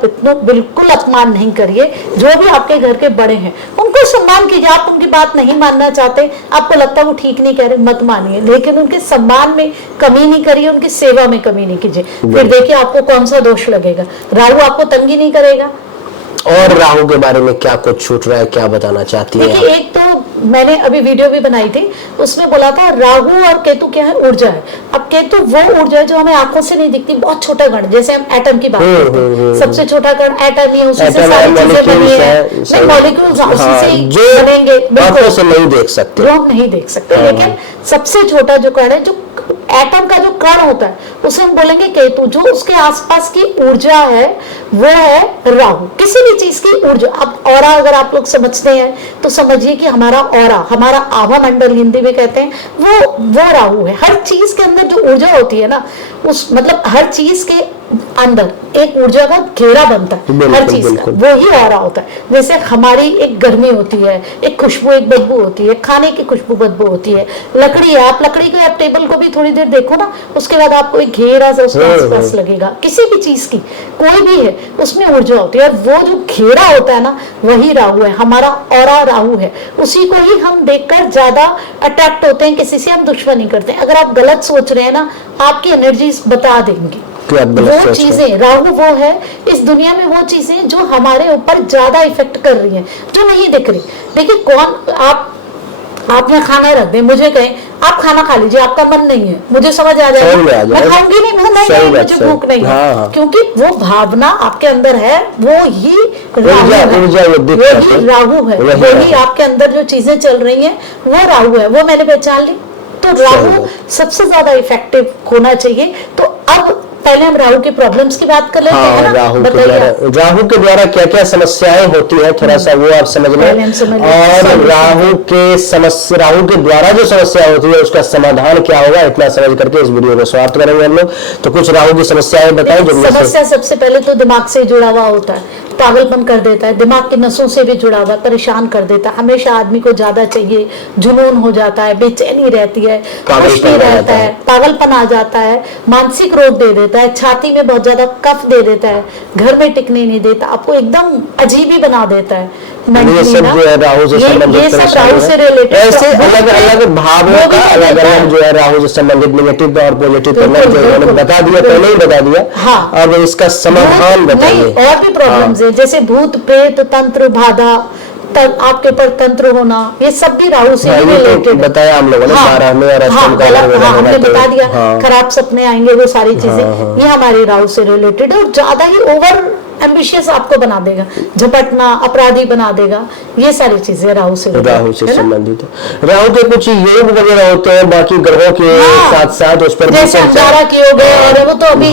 बिल्कुल अपमान नहीं करिए। जो भी आपके घर के बड़े हैं उनको सम्मान कीजिए। आप उनकी बात नहीं मानना चाहते, आपको लगता है वो ठीक नहीं कह रहे, मत मानिए, लेकिन उनके सम्मान में कमी नहीं करिए, उनकी सेवा में कमी नहीं कीजिए। फिर देखिए आपको कौन सा दोष लगेगा। राहु आपको तंगी नहीं करेगा। और राहु के बारे में क्या कुछ छूट रहा है, क्या बताना चाहती है? देखिए एक तो मैंने अभी वीडियो भी बनाई थी, उसमें बोला था राहु और केतु क्या है, ऊर्जा है। अब केतु वो ऊर्जा है जो हमें आंखों से नहीं दिखती, बहुत छोटा कण, जैसे हम एटम की बात करते हैं, सबसे छोटा कण एटम ही है, उसी से सारी चीजें बनी है, मॉलिक्यूल्स उसी से ही बनेंगे, आंखों से नहीं देख सकते, वो हम नहीं देख सकते। लेकिन सबसे छोटा जो कण है, जो एटम का जो कण होता है, उसे हम बोलेंगे केतु। जो उसके आसपास की ऊर्जा है वो है राहु। किसी भी चीज की ऊर्जा, अब ऑरा अगर आप लोग समझते हैं तो समझिए कि हमारा ऑरा, हमारा आभा मंडल हिंदी में कहते हैं, वो राहु है। हर चीज के अंदर जो ऊर्जा होती है ना, उस मतलब हर चीज के अंदर एक ऊर्जा का घेरा बनता है, हर चीज का, वो ही ऑरा होता है। जैसे हमारी एक गर्मी होती है, एक खुशबू एक बदबू होती है, खाने की खुशबू बदबू होती है। लकड़ी है, आप लकड़ी को, आप टेबल को भी थोड़ी देर देखो ना, उसके बाद आपको एक घेरा सा उसके आसपास लगेगा। किसी भी चीज की, कोई भी है, उसमें ऊर्जा होती है, और वो जो घेरा होता है ना, वही राहु है। हमारा ऑरा राहु है, उसी को ही हम देखकर ज्यादा अट्रैक्ट होते हैं, किसी से हम दुश्मनी करते हैं। अगर आप गलत सोच रहे हैं ना, आपकी एनर्जी बता देंगी। वो चीजें, राहु वो है इस दुनिया में, वो चीजें जो हमारे ऊपर ज्यादा इफेक्ट कर रही हैं, जो नहीं दिख रही। देखिए कौन, आप यहाँ खाना रख दें, मुझे कहें आप खाना खा लीजिए, आपका मन नहीं है, मुझे समझ आ जाएगा, मैं खाऊंगी नहीं, मुझे भूख नहीं है, क्योंकि वो भावना आपके अंदर है, वो ही राहु है, वही आपके अंदर जो चीजें चल रही हैं वो राहु है, वो मैंने पहचान ली। तो राहु सबसे ज्यादा इफेक्टिव होना चाहिए। तो अब पहले हम राहु के प्रॉब्लम्स की बात कर लेते हैं ना। राहु के द्वारा क्या क्या समस्याएं होती है, थोड़ा सा वो आप समझ लें। और राहु के द्वारा जो समस्या होती है उसका समाधान क्या होगा, इतना समझ करके इस वीडियो को समाप्त करेंगे हम लोग। तो कुछ राहु की समस्याएं बताएं। समस्या सबसे पहले तो दिमाग से जुड़ा हुआ होता है, पागलपन कर देता है, दिमाग की नसों से भी जुड़ा हुआ, परेशान कर देता है। हमेशा आदमी को ज्यादा चाहिए, जुनून हो जाता है, बेचैनी रहती है, खुश नहीं रहता है, पागलपन आ जाता है, मानसिक रोग दे देता है, छाती में बहुत ज्यादा कफ दे देता है, घर में टिकने नहीं देता, आपको एकदम अजीब ही बना देता है। ये सब जो है राहु से संबंधित, राहु से रिलेटेड ऐसे अलग अलग भावों का अलग अलग जो है राहु से संबंधित नेगेटिव और पॉजिटिव उन्होंने बता दिया, पहले ही बता दिया। हाँ, अब इसका समाधान बताइए। और भी प्रॉब्लम्स है, जैसे भूत प्रेत तंत्र बाधा, आपके ऊपर तंत्र होना, ये सब भी राहु से रिलेटेड बताया हम लोगों ने। हमने बता दिया, खराब सपने आएंगे, वो सारी चीजें ये हमारी राहु से रिलेटेड है। और ज्यादा ही ओवर एम्बिशियस आपको बना देगा, झपटना, अपराधी बना देगा, ये सारी चीजें राहु से संबंधित है। राहु के कुछ योग वगैरह होते हैं बाकी ग्रहों के साथ साथ, उस पर वो तो अभी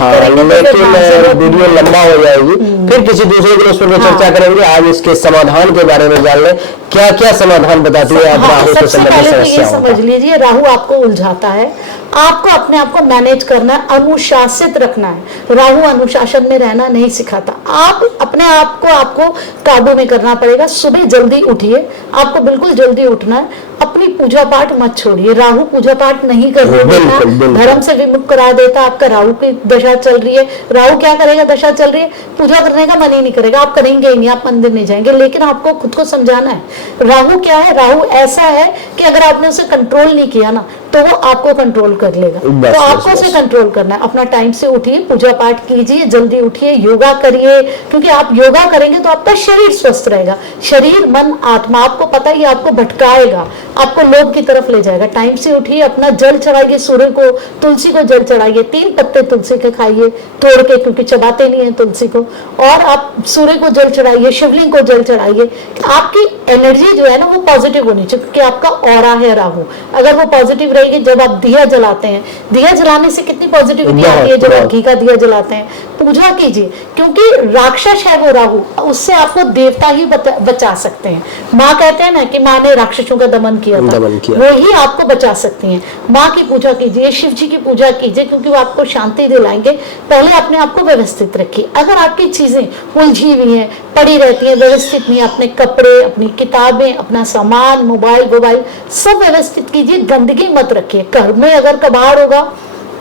लेकिन वीडियो लंबा हो जाएगी, फिर किसी दूसरे दिन उस पर चर्चा करेंगे। आज इसके समाधान के बारे में जान लें, क्या क्या समाधान बताती है आप राहु से संबंधित समस्याओं का। समझ लीजिए, राहु आपको उलझाता है, आपको अपने आप को मैनेज करना है, अनुशासित रखना है। राहु अनुशासन में रहना नहीं सिखाता, आप अपने आप को आपको काबू में करना पड़ेगा। सुबह जल्दी उठिए, आपको बिल्कुल जल्दी उठना है, अपने अपनी पूजा पाठ मत छोड़िए। राहु पूजा पाठ नहीं करने देता, धर्म से विमुख करा देता। आपका राहु की दशा चल रही है, राहु क्या करेगा, दशा चल रही है, पूजा करने का मन ही नहीं करेगा, आप करेंगे ही नहीं, आप मंदिर नहीं जाएंगे। लेकिन आपको खुद को समझाना है, राहु क्या है, राहु ऐसा है कि अगर आपने उसे कंट्रोल नहीं किया ना तो वो आपको कंट्रोल कर लेगा। तो आपको उसे कंट्रोल करना है। अपना टाइम से उठिए, पूजा पाठ कीजिए, जल्दी उठिए, योगा करिए, क्योंकि आप योगा करेंगे तो आपका शरीर स्वस्थ रहेगा। शरीर, मन, आत्मा, आपको पता ही आपको भटकाएगा, आपको लोभ की तरफ ले जाएगा। टाइम से उठिए, अपना जल चढ़ाइए सूर्य को, तुलसी को जल चढ़ाइए, 3 पत्ते तुलसी के खाइए तोड़ के, क्योंकि चबाते नहीं है तुलसी को, और आप सूर्य को जल चढ़ाइए, शिवलिंग को जल चढ़ाइए। आपकी एनर्जी जो है ना वो पॉजिटिव होनी चाहिए, क्योंकि आपका ऑरा है राहु। अगर वो पॉजिटिव रहेगी, जब आप दिया जलाते हैं, दिया जलाने से कितनी पॉजिटिविटी आती है, जब आप घी का दिया जलाते हैं। पूजा कीजिए, क्योंकि राक्षस है वो राहु, उससे आपको देवता ही बचा सकते हैं। माँ कहते हैं ना कि माँ ने राक्षसों का दमन किया था, वो ही आपको बचा सकती हैं। माँ की पूजा कीजिए, शिव जी की पूजा कीजिए, क्योंकि वो आपको शांति दिलाएंगे। पहले अपने आप को व्यवस्थित रखिए। अगर आपकी चीजें उलझी हुई हैं, पड़ी रहती हैं, व्यवस्थित नहीं, अपने कपड़े, अपनी किताबें, अपना सामान, मोबाइल सब व्यवस्थित कीजिए, गंदगी मत रखिए। घर में अगर कबाड़ होगा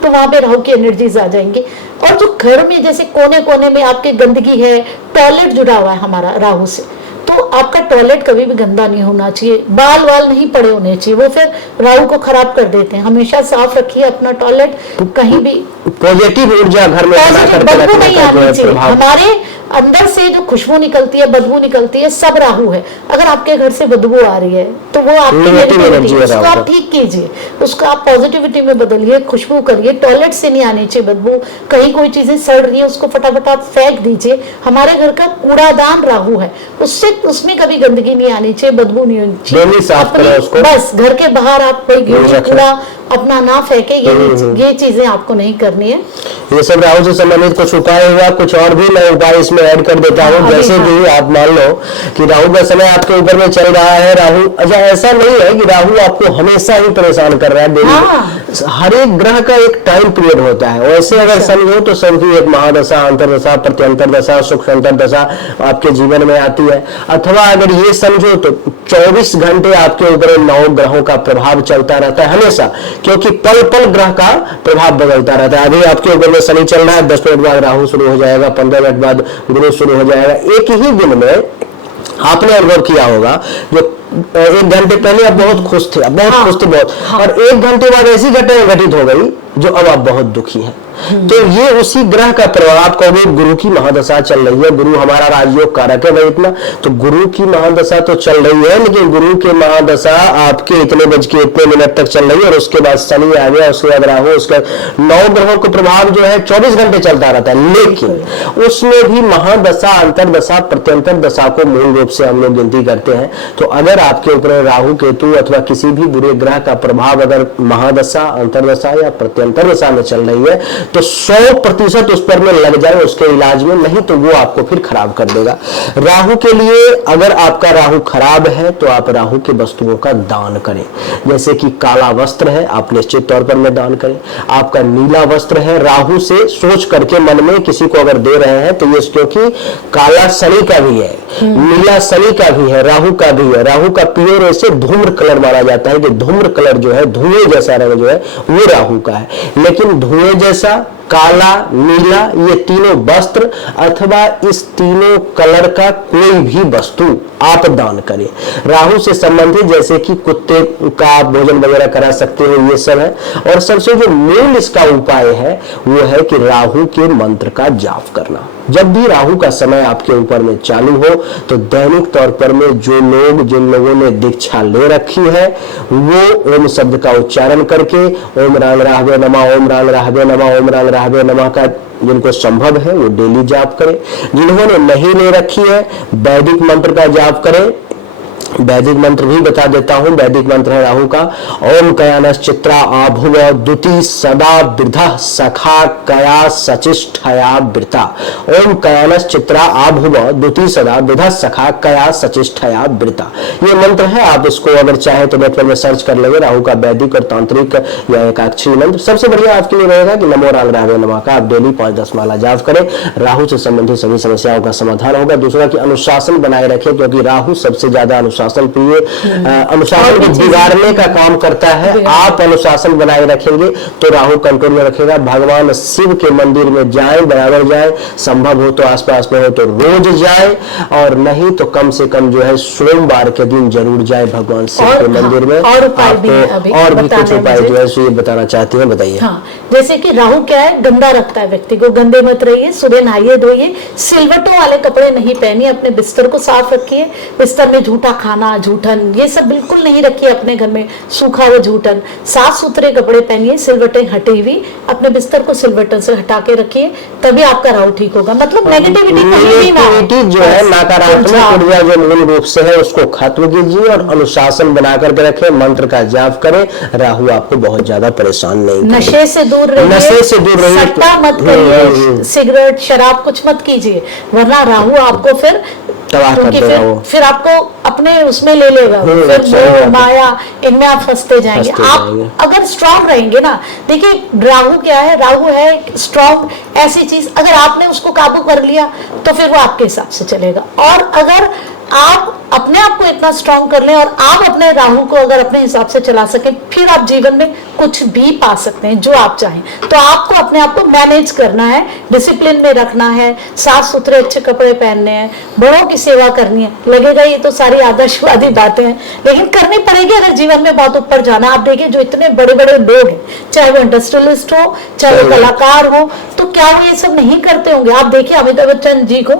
तो वहां पे राहु की एनर्जीज आ जाएंगी। और जो घर में जैसे कोने कोने में आपके गंदगी है, टॉयलेट जुड़ा हुआ है हमारा राहु से, तो आपका टॉयलेट कभी भी गंदा नहीं होना चाहिए, बाल वाल नहीं पड़े होने चाहिए, वो फिर राहु को खराब कर देते हैं। हमेशा साफ रखिए अपना टॉयलेट, कहीं भी पॉजिटिव ऊर्जा घर में बदबू नहीं आनी चाहिए। हमारे अंदर से जो खुशबू निकलती है, बदबू निकलती है, सब राहु है। अगर आपके घर से बदबू आ रही है तो वो आपकी नेगेटिविटी है, उसको आप ठीक कीजिए, उसको आप पॉजिटिविटी में बदलिए, खुशबू करिए। टॉयलेट से नहीं आनी चाहिए बदबू, कहीं कोई चीजें सड़ रही है उसको फटाफट आप फेंक दीजिए। हमारे घर का कूड़ादान राहु है, उसमें कभी गंदगी नहीं आनी चाहिए, बदबू नहीं होनी चाहिए। बस घर के बाहर आप कोई कूड़ा अपना ना फेंके, ये चीजें आपको नहीं करनी है। ये सब राहु से संबंधित कुछ उपाय हुआ, कुछ और भी मैं उपाय इसमें ऐड कर देता हूँ। जैसे कि आप मान लो कि राहु का समय आपके ऊपर में चल रहा है, राहु अच्छा ऐसा नहीं है कि राहु आपको हमेशा ही परेशान कर रहा है। हर एक ग्रह का एक टाइम पीरियड होता है। वैसे अगर समझो तो सबकी एक महादशा, अंतरदशा, प्रत्यंतर दशा, सुख दशा आपके जीवन में आती है। अथवा अगर ये समझो तो 24 घंटे आपके ऊपर 9 ग्रहों का प्रभाव चलता रहता है हमेशा, क्योंकि पल पल ग्रह का प्रभाव बदलता रहता है। अभी आपके ऊपर में शनि चल रहा है, 10 मिनट बाद राहु शुरू हो जाएगा, 15 मिनट बाद गुरु शुरू हो जाएगा। एक ही दिन में आपने अनुभव किया होगा, जो 1 घंटे पहले आप बहुत खुश थे, और 1 घंटे बाद ऐसी घटना घटित हो गई जो अब आप बहुत दुखी हैं। तो ये उसी ग्रह का प्रभाव। आप कहोगे गुरु की महादशा चल रही है, गुरु हमारा राजयोग कारक है भाई इतना, तो गुरु की महादशा तो चल रही है, लेकिन गुरु की महादशा आपके इतने बज के इतने मिनट तक चल रही है, और उसके बाद शनि आ गया, उसके बाद राहु, उसके 9 ग्रहों का प्रभाव जो है 24 घंटे चलता रहता है। लेकिन उसमें भी महादशा, अंतरदशा, प्रत्यंतर दशा को मूल रूप से हम लोग गिनती करते हैं। तो अगर आपके ऊपर राहु केतु अथवा किसी भी बुरे ग्रह का प्रभाव अगर महादशा, अंतरदशा या प्रत्यंतर दशा में चल रही है तो 100% उस पर में लग जाए उसके इलाज में, नहीं तो वो आपको फिर खराब कर देगा। राहु के लिए अगर आपका राहु खराब है तो आप राहु के वस्तुओं का दान करें। जैसे कि काला वस्त्र है, आप निश्चित तौर पर में दान करें। आपका नीला वस्त्र है, राहु से सोच करके मन में किसी को अगर दे रहे हैं तो ये क्योंकि काला शनि का भी है, नीला शनि का भी है, राहु का भी है। राहु का प्योर ऐसे धूम्र कलर माना जाता है कि धूम्र कलर जो है, धुएं जैसा रंग जो है वो राहु का है। लेकिन धुएं जैसा, काला, नीला, ये तीनों वस्त्र अथवा इस तीनों कलर का कोई भी वस्तु आप दान करें। राहु से संबंधित जैसे कि कुत्ते का आप भोजन वगैरह करा सकते हो, ये सब है। और सबसे जो मूल इसका उपाय है वो है कि राहु के मंत्र का जाप करना। जब भी राहु का समय आपके ऊपर में चालू हो तो दैनिक तौर पर में जिन लोगों ने दीक्षा ले रखी है वो ओम शब्द का उच्चारण करके ओम राम राहवे नमः, ओम राम राहवे नमः, ओम राम राहवे नमः का जिनको संभव है वो डेली जाप करें। जिन्होंने नहीं ले रखी है वैदिक मंत्र का जाप करें। वैदिक मंत्र भी बता देता हूं। वैदिक मंत्र है राहु का, ओम कयानस चित्रा आभुव द्युति सदा वृद्धा सखा कया सचिष्ठया वृता। ओम कयानस चित्रा आभुव द्युति सदा वृद्धा सखा कया सचिष्ठया वृता। ये मंत्र है, आप इसको अगर चाहे तो नेट पर में सर्च कर लेंगे। राहु का वैदिक और तांत्रिक या एकाक्षरी मंत्र सबसे बढ़िया आपके लिए रहेगा कि नमो राम राहवे नमः का आप डेली 5-10 माला जाप करें। राहु से संबंधित सभी समस्याओं का समाधान होगा। दूसरा कि अनुशासन बनाए रखें, क्योंकि राहु सबसे ज्यादा अनुशासन प्रिय, अनुशासन को बिगाड़ने का काम करता है। आप अनुशासन बनाए रखेंगे तो राहु कंट्रोल में रखेगा। भगवान शिव के मंदिर में जाए, बराबर जाए, संभव हो तो आसपास में हो तो रोज जाए, और नहीं तो कम से कम जो है सोमवार के दिन जरूर जाए भगवान शिव के मंदिर में। और उपाय भी है, अभी और भी कुछ उपाय जो है ये बताना चाहती हैं, बताइए। हाँ, जैसे कि राहु क्या है, गंदा रखता है व्यक्ति को। गंदे मत रहिए, सुबह नहाइए धोइए, सिलवटों वाले कपड़े नहीं पहनिए, अपने बिस्तर को साफ रखिए। बिस्तर में झूठा खाना, झूठन, ये सब बिल्कुल नहीं रखिए अपने घर में, सूखा हुआ झूठन। साफ सुथरे कपड़े पहनिए, सिलवटें हटी हुई, अपने बिस्तर को सिलवटों से हटा के रखिए, तभी आपका राहु ठीक होगा। मतलब नेगेटिविटी कहीं भी ना हो, जो है नकारात्मक ऊर्जा जो मूल रूप से है उसको खत्म कीजिए और अनुशासन बना करके रखें, मंत्र का जाप करें। राहु आपको बहुत ज्यादा परेशान नहीं करेगा। नशे से दूर रहिए, नशे से दूर रहिए, सट्टा मत करिए, सिगरेट शराब कुछ मत कीजिए, वरना राहु आपको फिर तबाह कर देगा वो। फिर आपको अपने उसमें ले लेगा, फिर मोह माया इनमें आप फंसते जाएंगे। आप अगर स्ट्रांग रहेंगे ना, देखिए राहु क्या है, राहु है स्ट्रांग ऐसी चीज, अगर आपने उसको काबू कर लिया तो फिर वो आपके हिसाब से चलेगा। और अगर आप अपने आप को इतना स्ट्रांग कर लें और आप अपने राहु को अगर अपने हिसाब से चला सकें, फिर आप जीवन में कुछ भी पा सकते हैं जो आप चाहें। तो आपको अपने आप को मैनेज करना है, डिसिप्लिन में रखना है, साफ सुथरे अच्छे कपड़े पहनने हैं, बड़ों की सेवा करनी है। लगेगा ये तो सारी आदर्शवादी बातें हैं, लेकिन करनी पड़ेगी अगर जीवन में बहुत ऊपर जाना। आप देखिए जो इतने बड़े बड़े लोग हैं, चाहे वो इंडस्ट्रियलिस्ट हो, चाहे वो कलाकार हो, तो क्या वो ये सब नहीं करते होंगे? आप देखिए अमिताभ बच्चन जी को,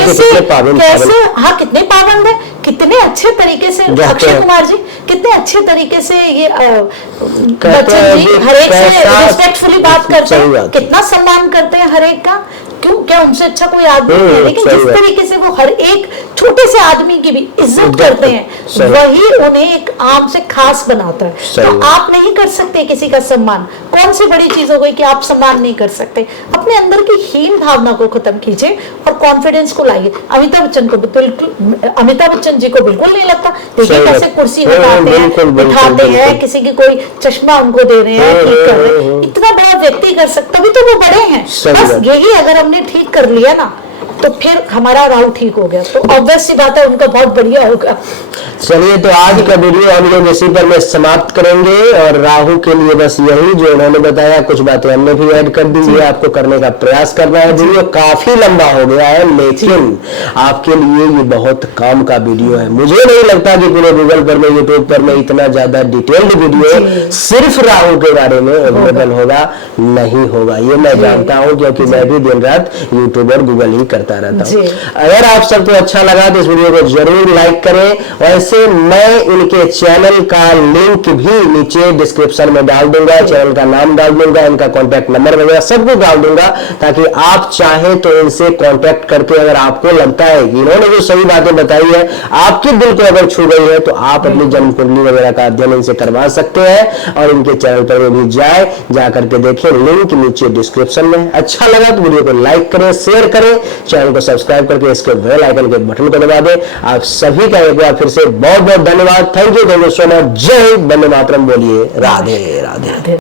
कैसे हाँ कितने पाबंद है, कितने अच्छे तरीके से। अक्षय कुमार जी कितने अच्छे तरीके से ये बच्चन जी हर एक से रिस्पेक्टफुली बात करते हैं, कितना सम्मान करते हैं हर एक का। क्यों, क्या उनसे अच्छा कोई आदमी नहीं है? लेकिन जिस तरीके से वो हर एक छोटे से आदमी की भी इज्जत करते हैं, वही उन्हें एक आम से खास बनाता है। तो आप नहीं कर सकते किसी का सम्मान। कौन सी बड़ी चीज हो गई कि आप सम्मान नहीं कर सकते? अपने अंदर की हीन भावना को खत्म कीजिए और कॉन्फिडेंस को लाइए। अमिताभ बच्चन जी को बिल्कुल नहीं लगता, देखिए कैसे कुर्सी हटाते हैं, बिठाते हैं, किसी की कोई चश्मा उनको दे रहे हैं, ठीक कर रहे हैं। इतना बड़ा व्यक्ति कर सकता, तभी तो वो बड़े हैं। बस यही अगर हमने ठीक कर लिया ना, तो फिर हमारा राहु ठीक हो गया, तो ऑब्वियस सी बात है उनका बहुत बढ़िया होगा। चलिए, तो आज का वीडियो हम लोग इसी पर में समाप्त करेंगे। और राहु के लिए बस यही जो उन्होंने बताया, कुछ बातें हमने भी ऐड कर दी, ये आपको करने का प्रयास करना है। वीडियो काफी लंबा हो गया है, लेकिन आपके लिए ये बहुत काम का वीडियो है। मुझे नहीं लगता कि पूरे गूगल पर में, यूट्यूब पर में इतना ज्यादा डिटेल्ड वीडियो सिर्फ राहु के बारे में अवेलेबल होगा, नहीं होगा, ये मैं जानता हूँ, क्योंकि मैं भी दिन रात यूट्यूब और गूगल ही करता रहता हूँ। अगर आप सबको अच्छा लगा तो इस वीडियो को जरूर लाइक करें। वैसे मैं इनके चैनल का लिंक भी नीचे डिस्क्रिप्शन में डाल दूंगा, चैनल का नाम डाल दूंगा, इनका कॉन्टैक्ट नंबर वगैरह सब कुछ डाल दूंगा, ताकि आप चाहें तो इनसे कॉन्टैक्ट करके, अगर आपको लगता है कि इन्होंने जो सही बातें बताई है आपके दिल को अगर छू गई है, तो आप अपनी जन्म कुंडली वगैरह का अध्ययन इनसे करवा सकते हैं। और इनके चैनल पर भी जा करके देखें, लिंक नीचे डिस्क्रिप्शन में। अच्छा लगा तो वीडियो को लाइक करें, शेयर करें, चैनल को सब्सक्राइब करके इसके बेल आइकन के बटन को दबा दें। आप सभी का एक बार फिर से बहुत बहुत धन्यवाद। Thank you so much. जय हिंद, वंदे मातरम। बोलिए राधे राधे।